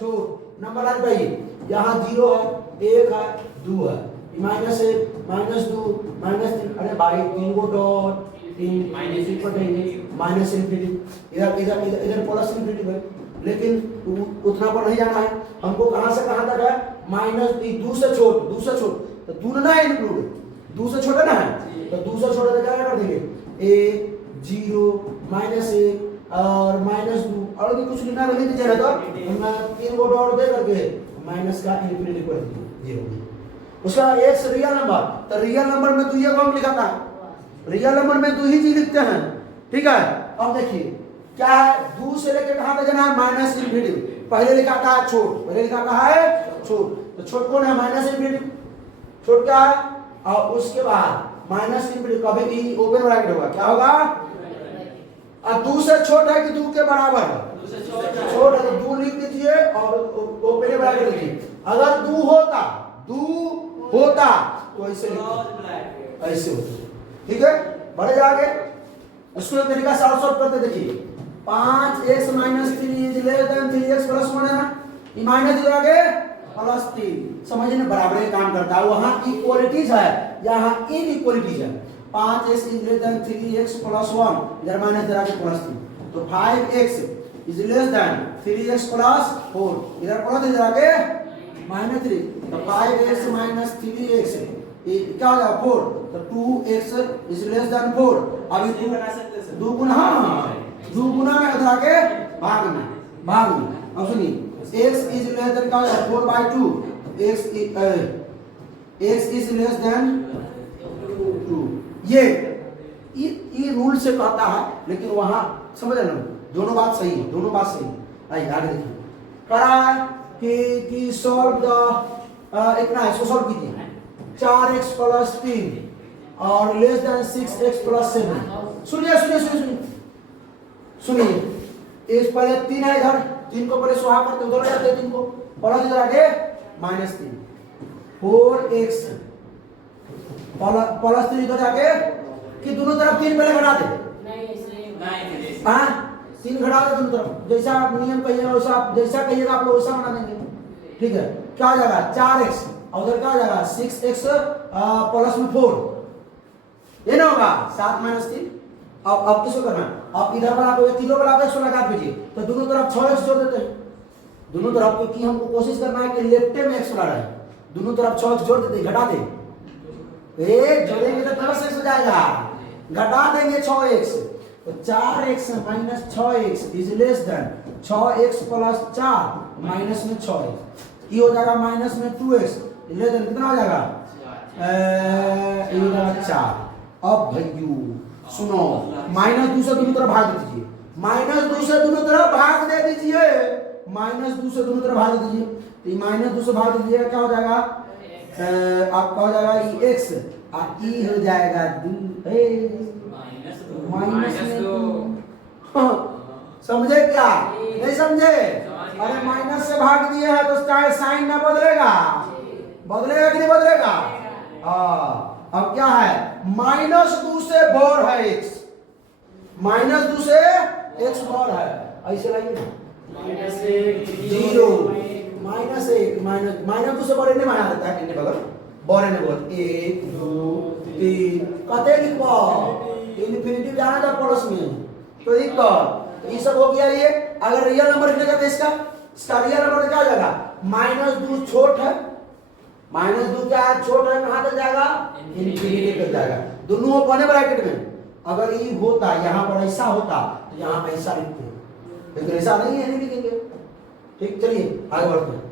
छोट नंबर लाइन पे, यहाँ 0 है, 1 है, 2 है, -1 -2 -3, अरे भाई 3 को डॉट 3 -1 पर देंगे, -∞, इधर +∞ है, लेकिन उतना पर नहीं जाना है हमको, कहां से कहां तक है, -2 से छोट, तो दूर ना इंक्लूड, 2 से छोटा ना है, तो 2 से छोटा तो क्या कर देंगे, 1 0 -1 और -2, और भी कुछ लिखना नहीं चाहिए तो हमने 3 को डॉट दे करके माइनस का इन्फिनिटी कर दिया 0। उसका x रियल नंबर, तो रियल नंबर में 2 ये कौन लिखाता है, रियल नंबर में 2 ही चीज लिखते हैं, ठीक है। अब देखिए क्या है, 2 से लेकर कहां तक जाना है, -∞, पहले लिखा था छोट, तो छोट कौन है, -∞, छोट क्या है, और उसके बाद -∞, कभी भी ओपन ब्रैकेट होगा, क्या होगा, और 2 से छोट है कि 2 के बराबर है, छोट है तो 2 लिख दीजिए और ओपन ब्रैकेट लिखिए। अगर 2 होता तो ऐसे होता, ठीक है। बढ़े आगे, इसको एक तरीका से और सॉल्व करते देखिए, 5x - 3 is less than 3x + 1 है ना, ये माइनस इधर आगे +3, समझिए ना, बराबर का काम करता है, वहां इक्वलिटीज है, यहाँ इनइक्वलिटीज है। 5x is less than 3x + 1, इधर माइनस इधर आगे +3, तो 5x is less than 3x + 4, इधर प्लस इधर आगे -3, तो 5x - 3x ये क्या हो जाएगा 4, तो 2x इज लेस देन 4। अभी 2 बना सकते हैं, 2 गुना, हाँ 2 गुना में इधर आके भागना। अब सुनिए, x इज लेस देन क्या हो जाएगा 4/2, x इज लेस देन 2, ये रूल से कहता है, लेकिन वहां समझ रहे ना, दोनों बात सही है। आइए आगे देखिए, करा कि सॉल्व द इतना है, इसको सॉल्व कीजिए, 4x + 3 और लेस देन 6x + 7। सुनिए, इस पहले 3 है, इधर 3 को पहले सुहा करते, उधर जाते हैं 3 को, प्लस इधर आगे -3, 4x +3 इधर जाके, कि दोनों तरफ 3 पहले घटा दे, हाँ 3 घटा दे दोनों तरफ, जैसा आप नियम कहिएगा वैसा, आप जैसा कहिएगा आप लोग वैसा बना देंगे, ठीक है। क्या हो जाएगा 4x, और उधर क्या हो जाएगा 6x + 4, ये ना होगा 7 - 3। अब किसको करना, अब इधर वाला को तीनों वाला को 100 लगा दीजिए, तो दोनों तरफ 6x जोड़ देते हैं, दोनों तरफ को, कि हमको कोशिश करना है कि लेफ्ट में x लगा रहा है, दोनों तरफ 6x जोड़ देते, घटा दे, जोड़ेंगे तो 10x हो जाएगा, घटा देंगे 6x, तो 4x - 6x is less than 6x + 4 minus में 6x, ये हो जाएगा -2x, लेस देन कितना हो जाएगा 4। अब भाइयों सुनो, -2 से दोनों तरफ भाग दीजिए, -2 से दोनों तरफ भाग दे दीजिए, -2 से दोनों तरफ भाग दे दीजिए, तो -2 से भाग दीजिएगा, क्या हो जाएगा आपका हो जाएगा ये x, और ई हो जाएगा -2। समझे क्या, नहीं समझे, अरे माइनस से भाग दिए है तो साइन ना बदलेगा कि नहीं बदलेगा, हाँ अब क्या है, -2 से बोर है x, -2 से x बोर है, ऐसे लाइए ना, जीरो -1 -2 से बोर नहीं बना देता है, इन्हें बगल बोर ने बोल 1 2 3 कते लिखवा इन्फिनिटी जाना था प्लस में, तो ये सब हो गया। ये अगर रियल नंबर लिखेगा तो इसका रियल नंबर क्या हो जाएगा, -2 छोट है, -2 क्या है, छोट है, कहां तक जाएगा, इन्फिनिटी तक जाएगा, दोनों ओपन है ब्रैकेट में। अगर ये होता यहाँ पर ऐसा होता तो यहाँ ऐसा लिखते हैं, लेकिन ऐसा नहीं है, नहीं लिखेंगे। ठीक, चलिए आगे बढ़ते हैं।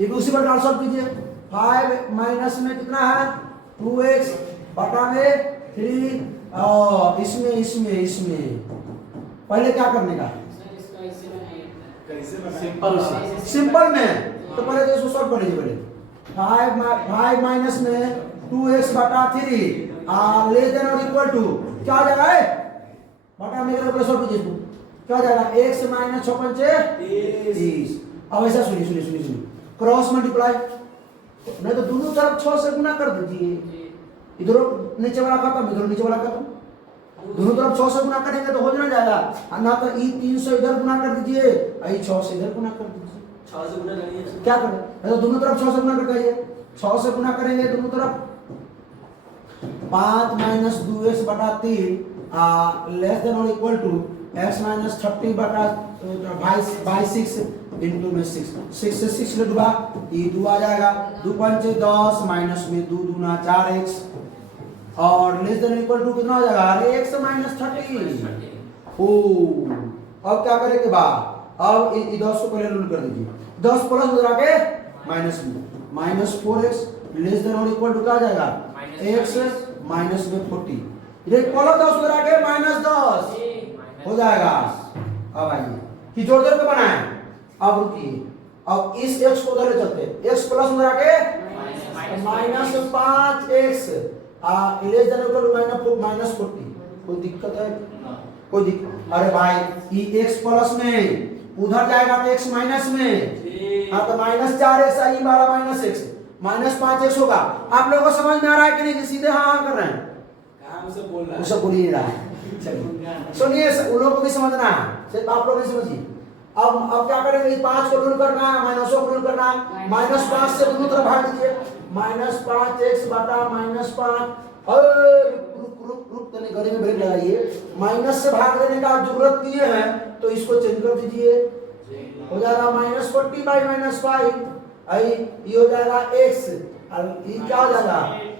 ये भी उसी पर ट्रांसफर कीजिए, 5 माइनस में कितना है 2x बटा में 3, और इसमें पहले क्या करने का, सिंपल में, तो पहले तो इसको सॉल्व कर लीजिए। पहले 5 माइनस में 2x बटा 3 लेस देन और इक्वल टू क्या हो जाएगा, बटा में अगर सॉल्व कीजिए इसको क्या हो जाएगा, x माइनस 6 पंचे 30। अब ऐसा सुनिए क्रॉस मल्टीप्लाई, नहीं तो दोनों तरफ 6 से गुना कर दीजिए, इधर नीचे वाला खत्म, इधर नीचे वाला खत्म, दोनों तरफ 6 से गुना करेंगे तो हो जाएगा, ना तो ई 300 इधर गुना कर दीजिए, आई 6 से इधर गुना कर दीजिए, 6 से गुना करिए, क्या करें, तो दोनों तरफ 6 से गुना कर दीजिए, 6 से गुना करेंगे दोनों तरफ, 5 माइनस 2x बटा 3 लेस देन और इक्वल टू x माइनस 30 बटा 6 इंटू में 6 से 6 ले डुबा, ये 2 आ जाएगा, 2 पंचे 10 माइनस में 2 दूना 4x और लेस देन इक्वल टू कितना हो जाएगा, अरे x माइनस 30। ओ अब क्या करेंगे बाद, अब 10 को पहले रूल कर दीजिए, 10 प्लस हो जाके माइनस में -4x लेस देन और इक्वल टू क्या आ जाएगा, x माइनस में 40, ये प्लस 10 हो जाके -10 हो जाएगा। अब आइए कि जोड़ के बनाए, अब रुकिए, अब इस x को उधर ले चलते हैं, x प्लस में जाके -5x less than equal to -40, कोई दिक्कत है, कोई दिक्कत, अरे भाई ये x प्लस में उधर जाएगा तो x माइनस में, हाँ तो -4x आई वाला -x -5x होगा। आप लोगों को समझ में आ रहा है कि नहीं, सीधे हाँ कर रहे हैं, कहां उसे बोल रहा है, उसे बोल ही नहीं रहा है। चलिए सुनिए, उन लोगों को भी समझना है, सिर्फ आप लोग नहीं समझिए। अब क्या करेंगे, 5 को रूल करना है, माइनसों को रूल करना है, -5 से दोनों तरफ भाग दीजिए, -5x बटा -5, रुक तने गले में ब्रेक लगाइए, माइनस से भाग देने का जरूरत किए हैं तो इसको चेंज कर दीजिए, हो जाएगा -40 बाई -5, आई ये हो जाएगा x, और ये क्या हो जाएगा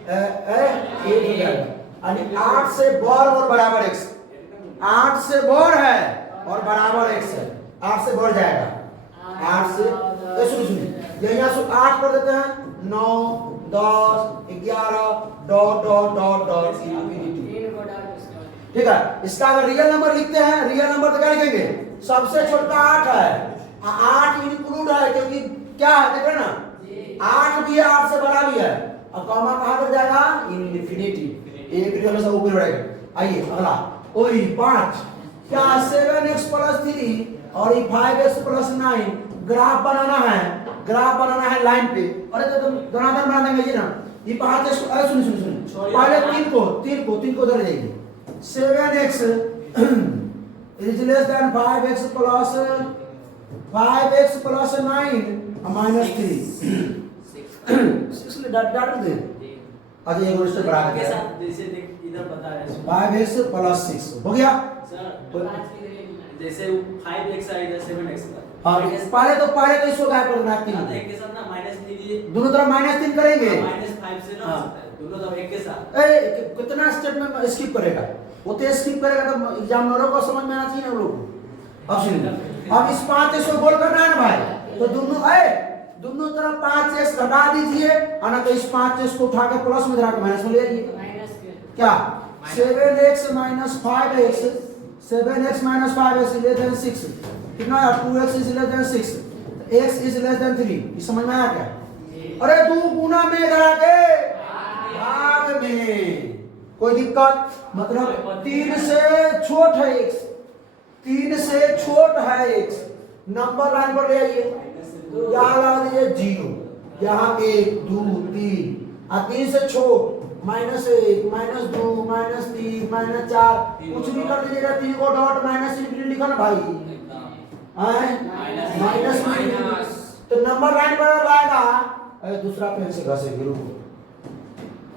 8 हो जाएगा, यानी 8 से बड़ और बराबर x, 8 से बड़ है और बराबर x है, 8 से बढ़ जाएगा, 8 से सुनिए यहाँ से 8 कर देते हैं, 9 10 11 dot dot dot dot infinity. ठीक है, इसका अगर रियल नंबर लिखते हैं, रियल नंबर तो क्या लिखेंगे, सबसे छोटा 8 है, 8 इंक्लूड है, क्योंकि क्या है देख रहे ना, 8 भी है 8 से बड़ा भी है, और कॉमा कहां तक जाएगा, इंफिनिटी, एक रियल से ऊपर बढ़ेगा। आइए अगला, ओई 5 क्या 7x प्लस 3 और ये 5x प्लस 9 ग्राफ बनाना है लाइन पे, अरे तो तुम धनाधन बना देंगे ये ना, ये 5x, अरे सुन पहले 3 को उधर जाएगी, 7x is less than 5x plus 9 minus 3 6 डाल दे, अच्छा ये रोस्टर बढ़ा के साथ जैसे इधर बता रहे हैं 5x प्लस 6 हो गया सर, जैसे 5x है इधर 7x का, हाँ पहले तो इसको गायब कर देना, तो एक के साथ ना -3 दोनों तरफ -3 करेंगे, -5 से ना हो सकता है, दोनों तरफ एक के साथ, कितना स्टेप में स्किप करेगा, वो तो स्किप करेगा तो एग्जामिनरों को समझ में आना चाहिए ना लोग। अब सुनिए, अब इस 5x को गोल करना है ना भाई, तो दोनों तरफ 5x घटा दीजिए, और ना तो इस 5x को उठा के प्लस में जाकर माइनस में ले आइए, क्या 7x minus 5x less than 6, कितना है 2x is less than 6, x is less than 3, ये समझ में आया क्या, अरे 2 गुना में करा के भाग में, कोई दिक्कत, मतलब 3 से छोट है x, 3 से छोट है x, नंबर लाइन पर ले आइए, यहाँ लगा दीजिए 0, यहाँ 1 2 3, और 3 से छोट -1 -2 -3 -4 कुछ भी कर दीजिएगा, 3 को डॉट माइनस इंफिनिटी लिखा ना भाई, माइनस तो नंबर लाइन पर लाएगा। अरे दूसरा पेन से घसेंगे, रुको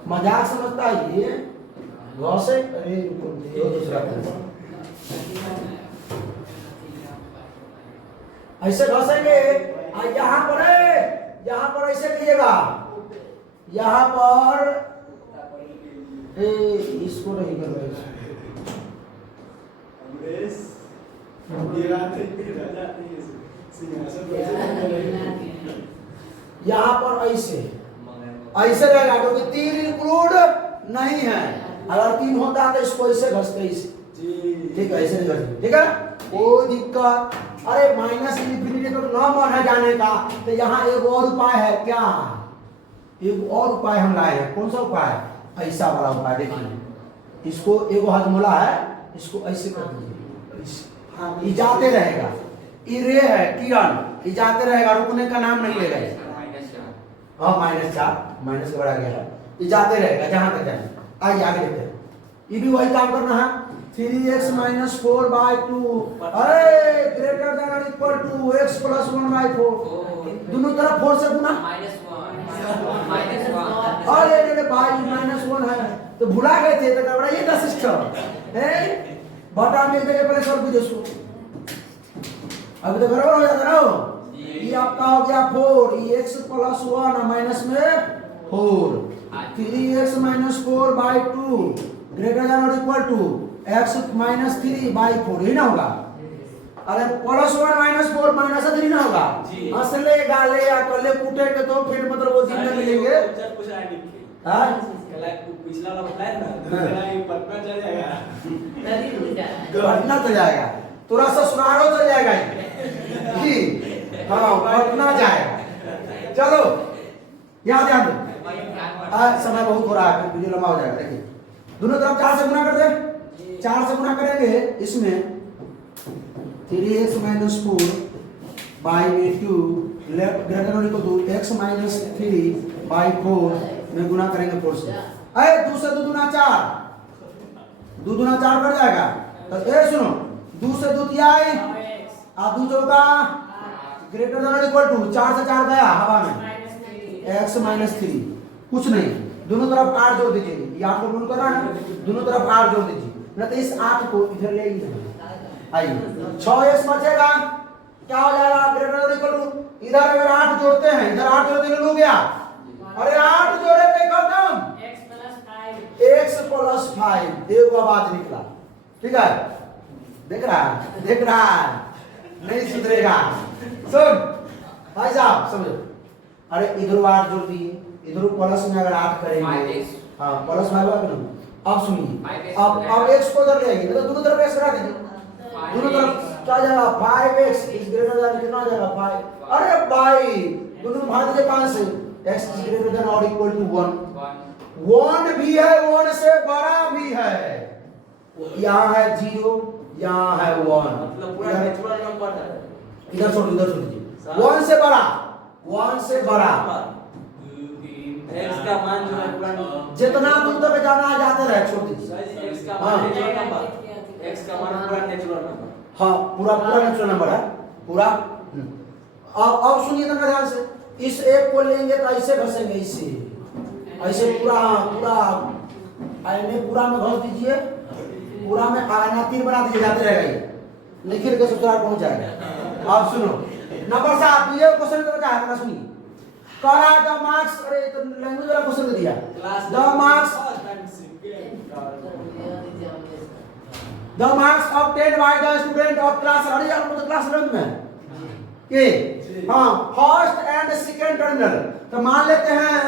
मजाक समझता है ये घसे, अरे रुको दे दूसरा पेन से ऐसे घसेंगे। यहाँ पर ऐसे लीजिएगा, यहाँ पर इसको नहीं कर रहे, यहाँ पर ऐसे रहेगा क्योंकि 3 इंक्लूड नहीं है। अगर 3 होता तो इसको ऐसे घसते इसे, ठीक है, ऐसे नहीं घसते, ठीक है, कोई दिक्कत। अरे माइनस इंफिनिटी तो न मन है जाने का, तो यहाँ एक और उपाय है। क्या एक और उपाय हम लाए हैं? कौन सा उपाय? ऐसा वाला उपाय। देखिए इसको एक हाजमोला है, इसको ऐसे कर दीजिए, जाते रहेगा। ये रे है किरण, ये जाते रहेगा, रुकने का नाम नहीं लेगा। हाँ -4 माइनस के बड़ा गया है, ये जाते रहेगा जहां तक जाए। आइए आगे देखते हैं, ये भी वही काम करना है। 3x - 4/2 अरे ग्रेटर देन और इक्वल टू x + 1/4, दोनों तरफ 4 से गुना। अरे भाई -1 है तो भुला गए थे, तो गड़बड़ाइए का सिस्टम है। बटा में देके पहले सॉल्व कीजिए उसको, अभी तो गड़बड़ हो जाता ना। ये आपका हो गया 4, ये x + 1 माइनस में 4, 3x - 4/2 ग्रेटर देन और इक्वल टू x - 3/4, ही ना होगा। अरे +1 - 4 -3 ना होगा। असले गाले या कले कूटे के तो फिर मतलब वो दिन में मिलेंगे। हां पिछला वाला बताया ना, मेरा ये पटना चल जाएगा, पटना चल जाएगा, थोड़ा ससुरालो चल जाएगा जी। हाँ पटना जाएगा। चलो यहाँ ध्यान दो, आज समय बहुत हो रहा है, वीडियो लंबा हो जाएगा। देखिए दोनों तरफ 4 से गुना कर दे, 4 से गुना करेंगे इसमें 3x - 4/2 left greater than equal to x - 3/4 में गुना करेंगे 4 से। अरे 2 से 2 दूना 4, 2 दूना 4 कर जाएगा। तो ये सुनो, 2 से 2 दिया है, आप 2 चौका ग्रेटर देन इक्वल टू 4 से 4 गया हवा में, x - 3 कुछ नहीं, दोनों तरफ 8 जोड़ दीजिए। ये 8 को गुण करना है, दोनों तरफ 8 जोड़ दीजिए, नहीं तो इस 8 को इधर ले आइए। आइए 6x बचेगा, क्या हो जाएगा? ग्रेटर देन इक्वल टू, इधर अगर 8 जोड़ते हैं, इधर 8 जोड़ते हैं, हो गया। अरे 8 जोड़े पे खत्म, x + 5 एक आवाज निकला, ठीक है, देख रहा है, नहीं सुधरेगा। सुन भाई साहब समझो, अरे इधर 8 जोड़ दिए, इधर प्लस में अगर 8 करेंगे, हाँ प्लस 5 होगा ना। अब सुनिए, अब x को उधर ले आइए, तो दोनों तरफ x करा दीजिए, दोनों तरफ क्या जाएगा? 5x इस ग्रेटर देन कितना आ जाएगा? 5। अरे भाई दोनों भाग दीजिए 5 से, x इज ग्रेटर देन और इक्वल टू 1 भी है, 1 से बड़ा भी है। यहाँ है 0, यहाँ है 1, मतलब पूरा नेचुरल नंबर है। इधर छोड़ दीजिए, 1 से बड़ा, 1 से बड़ा x का मान जो है पूरा जितना दूर तक जाना है जाते रहे, छोड़ दीजिए। x का मान नेचुरल नंबर, x का मान पूरा नेचुरल नंबर, हाँ पूरा नेचुरल नंबर है पूरा। अब सुनिए ना ध्यान से, इस एक को लेंगे तो ऐसे घसेंगे, ऐसे पूरा आईने पूरा में घस दीजिए, पूरा में आईना 3 बना दीजिए, जाते रहेगा ये, निखिल के ससुराल पहुंच जाएगा। अब सुनो नंबर 7, ये क्वेश्चन तो क्या है सुनिए, करा द मार्क्स, अरे तो लैंग्वेज वाला क्वेश्चन दिया, the marks obtained by the student of class, अरे आप तो क्लास 11 में के, हाँ फर्स्ट एंड सेकंड टर्मिनल, तो मान लेते हैं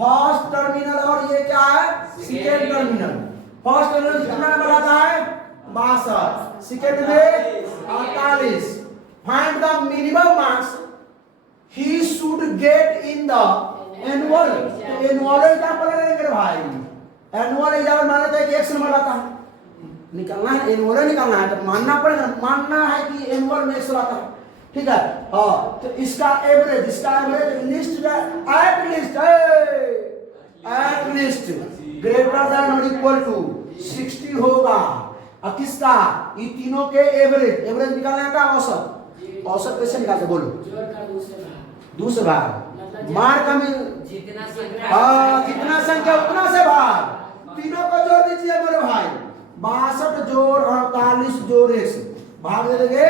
फर्स्ट टर्मिनल और ये क्या है? Second terminal. फर्स्ट टर्मिनल कितना नंबर आता है? 62, सेकंड में 48। Find the minimum marks he should get in the annual exam लेंगे भाई, एनुअल एग्जाम मान लेते हैं कि 1 नंबर आता है, निकलना है एनुअल निकलना है, तो मानना पड़ेगा, मानना है कि एनुअल में 100 आता है, ठीक है। हाँ तो इसका average list at least greater than और इक्वल टू 60 होगा। अब किसका? ये तीनों के एवरेज निकालने का औसत कैसे निकालते बोलो? दूसरे भाग मार का मिल कितना संख्या उतना से भाग, तीनों को जोड़ दीजिए मेरे भाई। 62 जोड़ 48 जोड़ 1 भाग दे देंगे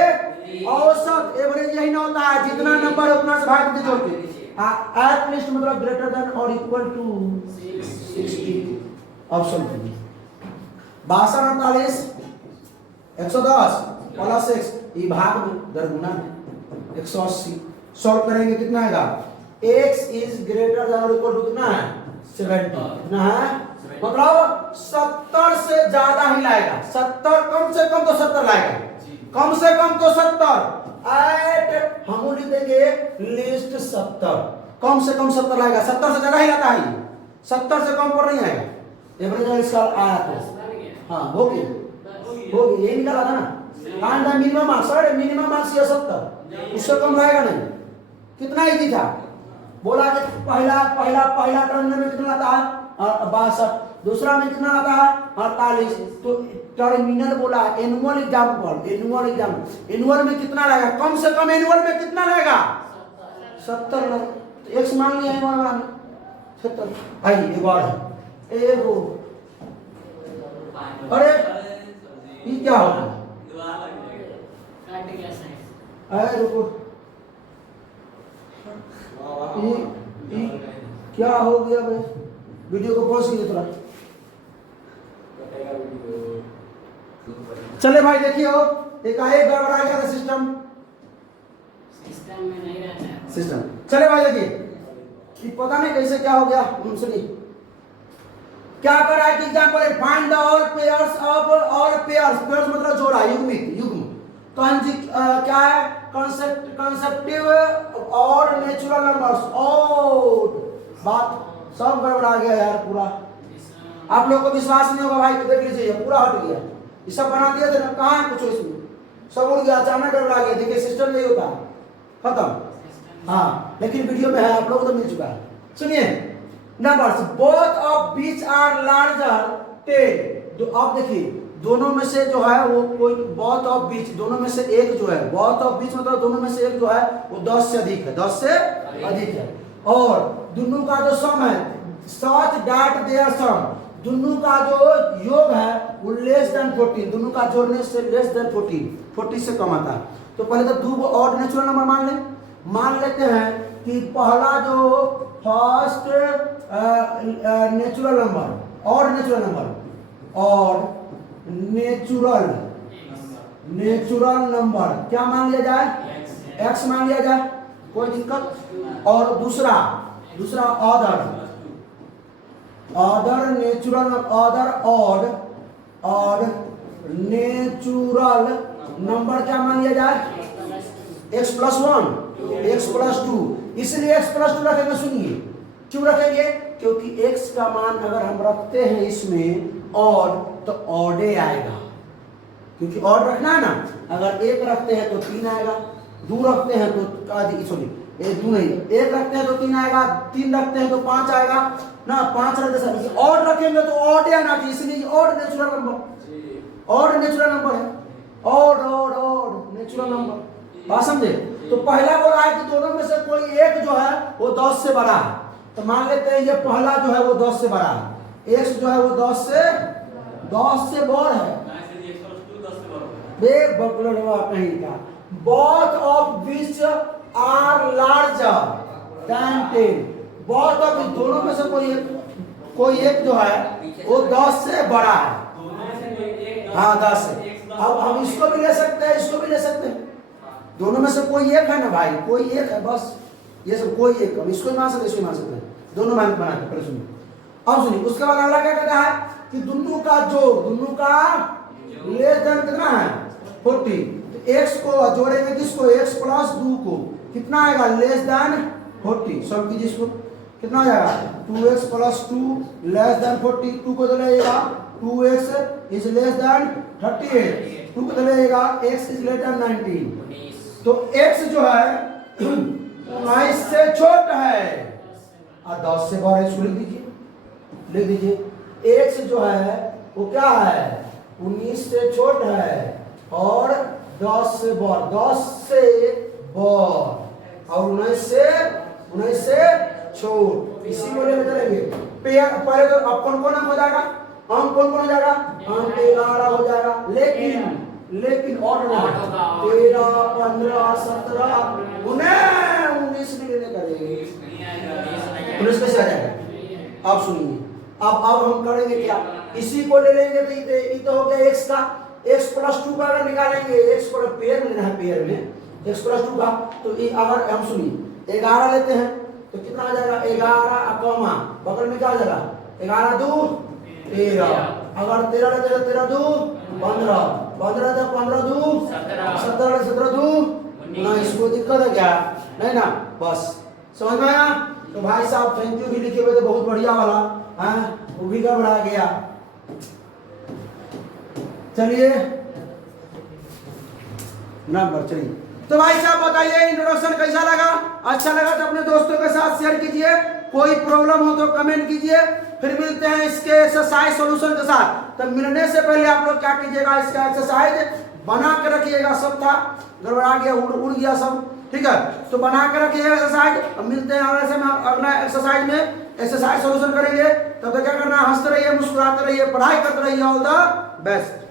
औसत एवरेज यही ना होता है, जितना नंबर है उतना से भाग दे जोड़ के। एट लीस्ट मतलब ग्रेटर देन और इक्वल टू 60 ऑप्शन 62 48 110 प्लस 6 ये भाग में दरगुना है 180 सॉल्व करेंगे कितना आएगा? x इज ग्रेटर देन और इक्वल टू कितना है? 70 कितना है? मतलब 70 से ज्यादा ही लाएगा। 70 कम से कम तो 70 लाएगा, कम से कम तो 70 एट हम लिख देंगे लिस्ट 70 कम से कम 70 लाएगा। 70 से ज्यादा ही लाता है, 70 से कम पर नहीं आएगा। एवरेज इसका आया तो हाँ हो गया ये निकाला था ना। मिनिमम मार्क्स ये 70 उससे कम लाएगा नहीं। कितना इजी था बोला कि पहला टर्म में कितना आता है? 62। दूसरा में कितना आता है? 48। तो टर्मिनल बोला एनुअल में कितना लगेगा? कम से कम एनुअल में कितना लगेगा? 70। एक्स मान लिया एनुअल में 70। भाई एक बार है एगो अरे ये क्या हो रहा है? अरे रुको ये क्या हो गया भाई? वीडियो को पॉज कीजिए थोड़ा। चले भाई देखिए एक गड़बड़ा गया था सिस्टम में नहीं रहता है सिस्टम। चले भाई देखिए कि पता नहीं कैसे क्या हो गया। सुनिए क्या कर रहा है कि example find the all pairs of all pairs मतलब जोड़ा युग्म क्या है? कंसेप्टिव और नेचुरल नंबर्स। और बात सब गड़बड़ा गया यार पूरा। आप लोग को विश्वास नहीं होगा भाई तो देख लीजिए पूरा हट गया। ये सब बना दिया थे ना, कहाँ है कुछ इसमें? सब उड़ गया, अचानक गड़बड़ा गया। देखिए सिस्टम नहीं होता खत्म। हाँ लेकिन वीडियो में है, आप लोगों को तो मिल चुका है। सुनिए numbers both of which are larger 10। तो आप देखिए दोनों में से जो है वो कोई बोथ ऑफ बीच दोनों में से एक जो है, बोथ ऑफ बीच मतलब दोनों में से एक जो है वो 10 से अधिक है, 10 से अधिक है। और दोनों का जो सम है सच दैट देयर सम, दोनों का जो योग है वो लेस देन 14, दोनों का जोड़ने से लेस देन 40 से कम आता है। तो पहले तो दो ऑड नेचुरल नंबर मान लेते हैं कि पहला जो फर्स्ट नेचुरल नंबर और नेचुरल नंबर क्या मान लिया जाए? x मान लिया जाए, कोई दिक्कत। और दूसरा ऑड नेचुरल नंबर क्या मान लिया जाए? x + 1 x + 2। इसलिए x + 2 रखेंगे। सुनिए क्यों रखेंगे? क्योंकि x का मान अगर हम रखते हैं इसमें ऑड तो ऑडे आएगा, क्योंकि ऑड रखना है ना। अगर 1 रखते हैं तो 3 आएगा, 2 रखते हैं तो 2 नहीं, 1 रखते हैं तो 3 आएगा, 3 रखते हैं तो 5 आएगा ना। 5 रखते हैं ऑड रखेंगे तो ऑड आना चाहिए, इसलिए ऑड नेचुरल नंबर है। ऑड नेचुरल नंबर बात समझे? तो पहला बोला है कि दोनों में से कोई एक जो है वो 10 से बड़ा है। तो मान लेते हैं ये पहला जो है वो 10 से बड़ा है, x जो है वो 10 से बड़ा है। बे बकलवा कहीं का both of which are larger than 10। both of which दोनों में से कोई एक जो है वो 10 से बड़ा है। हाँ 10 से। अब हम इसको भी ले सकते हैं, इसको भी ले सकते हैं। दोनों में से कोई एक है ना भाई, कोई एक है बस। ये सब कोई एक, हम इसको मान सकते हैं, इसको मान सकते हैं, दोनों मान बना के। पहले सुनिए, अब सुनिए उसके बाद अगला क्या कहता है कि दोनों का लेस देन कितना है? 40। तो x को जोड़ेंगे किसको? x + 2 को, कितना आएगा? Less than 40। सॉल्व कीजिए इसको, कितना आ जाएगा? 2x + 2 less than 40। 2 को तो लेगा 2x इज लेस देन 38। 2 को तो लेगा x इज लेस देन 19। तो x जो है 19 से छोटा है और 10 से बड़ा। इसको लिख दीजिए x जो है वो क्या है 19 से छोट है और 10 से बड़, 10 से बड़ और 19 से छोट, इसी को लेकर चलेंगे। पहले तो अब कौन कौन हो जाएगा, अंक कौन कौन हो जाएगा, अंक 11 हो जाएगा, लेकिन और ना 13 15 17 19 भी लेने करेंगे, 19 कैसे आ जाएगा। अब सुनिए, अब हम करेंगे क्या, इसी को ले लेंगे तो ये तो हो गया x का, x प्लस 2 का अगर निकालेंगे, x को पेयर में लेना है, पेयर में x प्लस 2 का, तो ये अगर हम सुनिए 11 लेते हैं तो कितना आ जाएगा 11 कॉमा बगल में क्या आ जाएगा 11 2 13, अगर 13 लेते हैं 13 2 15, 15 तो 15 2 17, 17 2 19, कोई दिक्कत है क्या, नहीं ना, बस समझ में आया। तो भाई साहब थैंक यू भी लिखे हुए थे, बहुत बढ़िया वाला है, वो भी गड़बड़ा गया। चलिए नंबर चलिए, तो भाई साहब बताइए इंट्रोडक्शन कैसा लगा, अच्छा लगा तो अपने दोस्तों के साथ शेयर कीजिए, कोई प्रॉब्लम हो तो कमेंट कीजिए। फिर मिलते हैं इसके एक्सरसाइज सॉल्यूशन के साथ। तो मिलने से पहले आप लोग क्या कीजिएगा, इसका एक्सरसाइज बना के रखिएगा, सब था गड़बड़ा गया, उड़ गया सब, ठीक है, तो बना के रखिएगा एक्सरसाइज। अब मिलते हैं अगला एक्सरसाइज में, एक्सरसाइज सॉल्यूशन करेंगे। तब तक क्या करना है, हंसते रहिए, मुस्कुराते रहिए, पढ़ाई करते रहिए, ऑल द बेस्ट।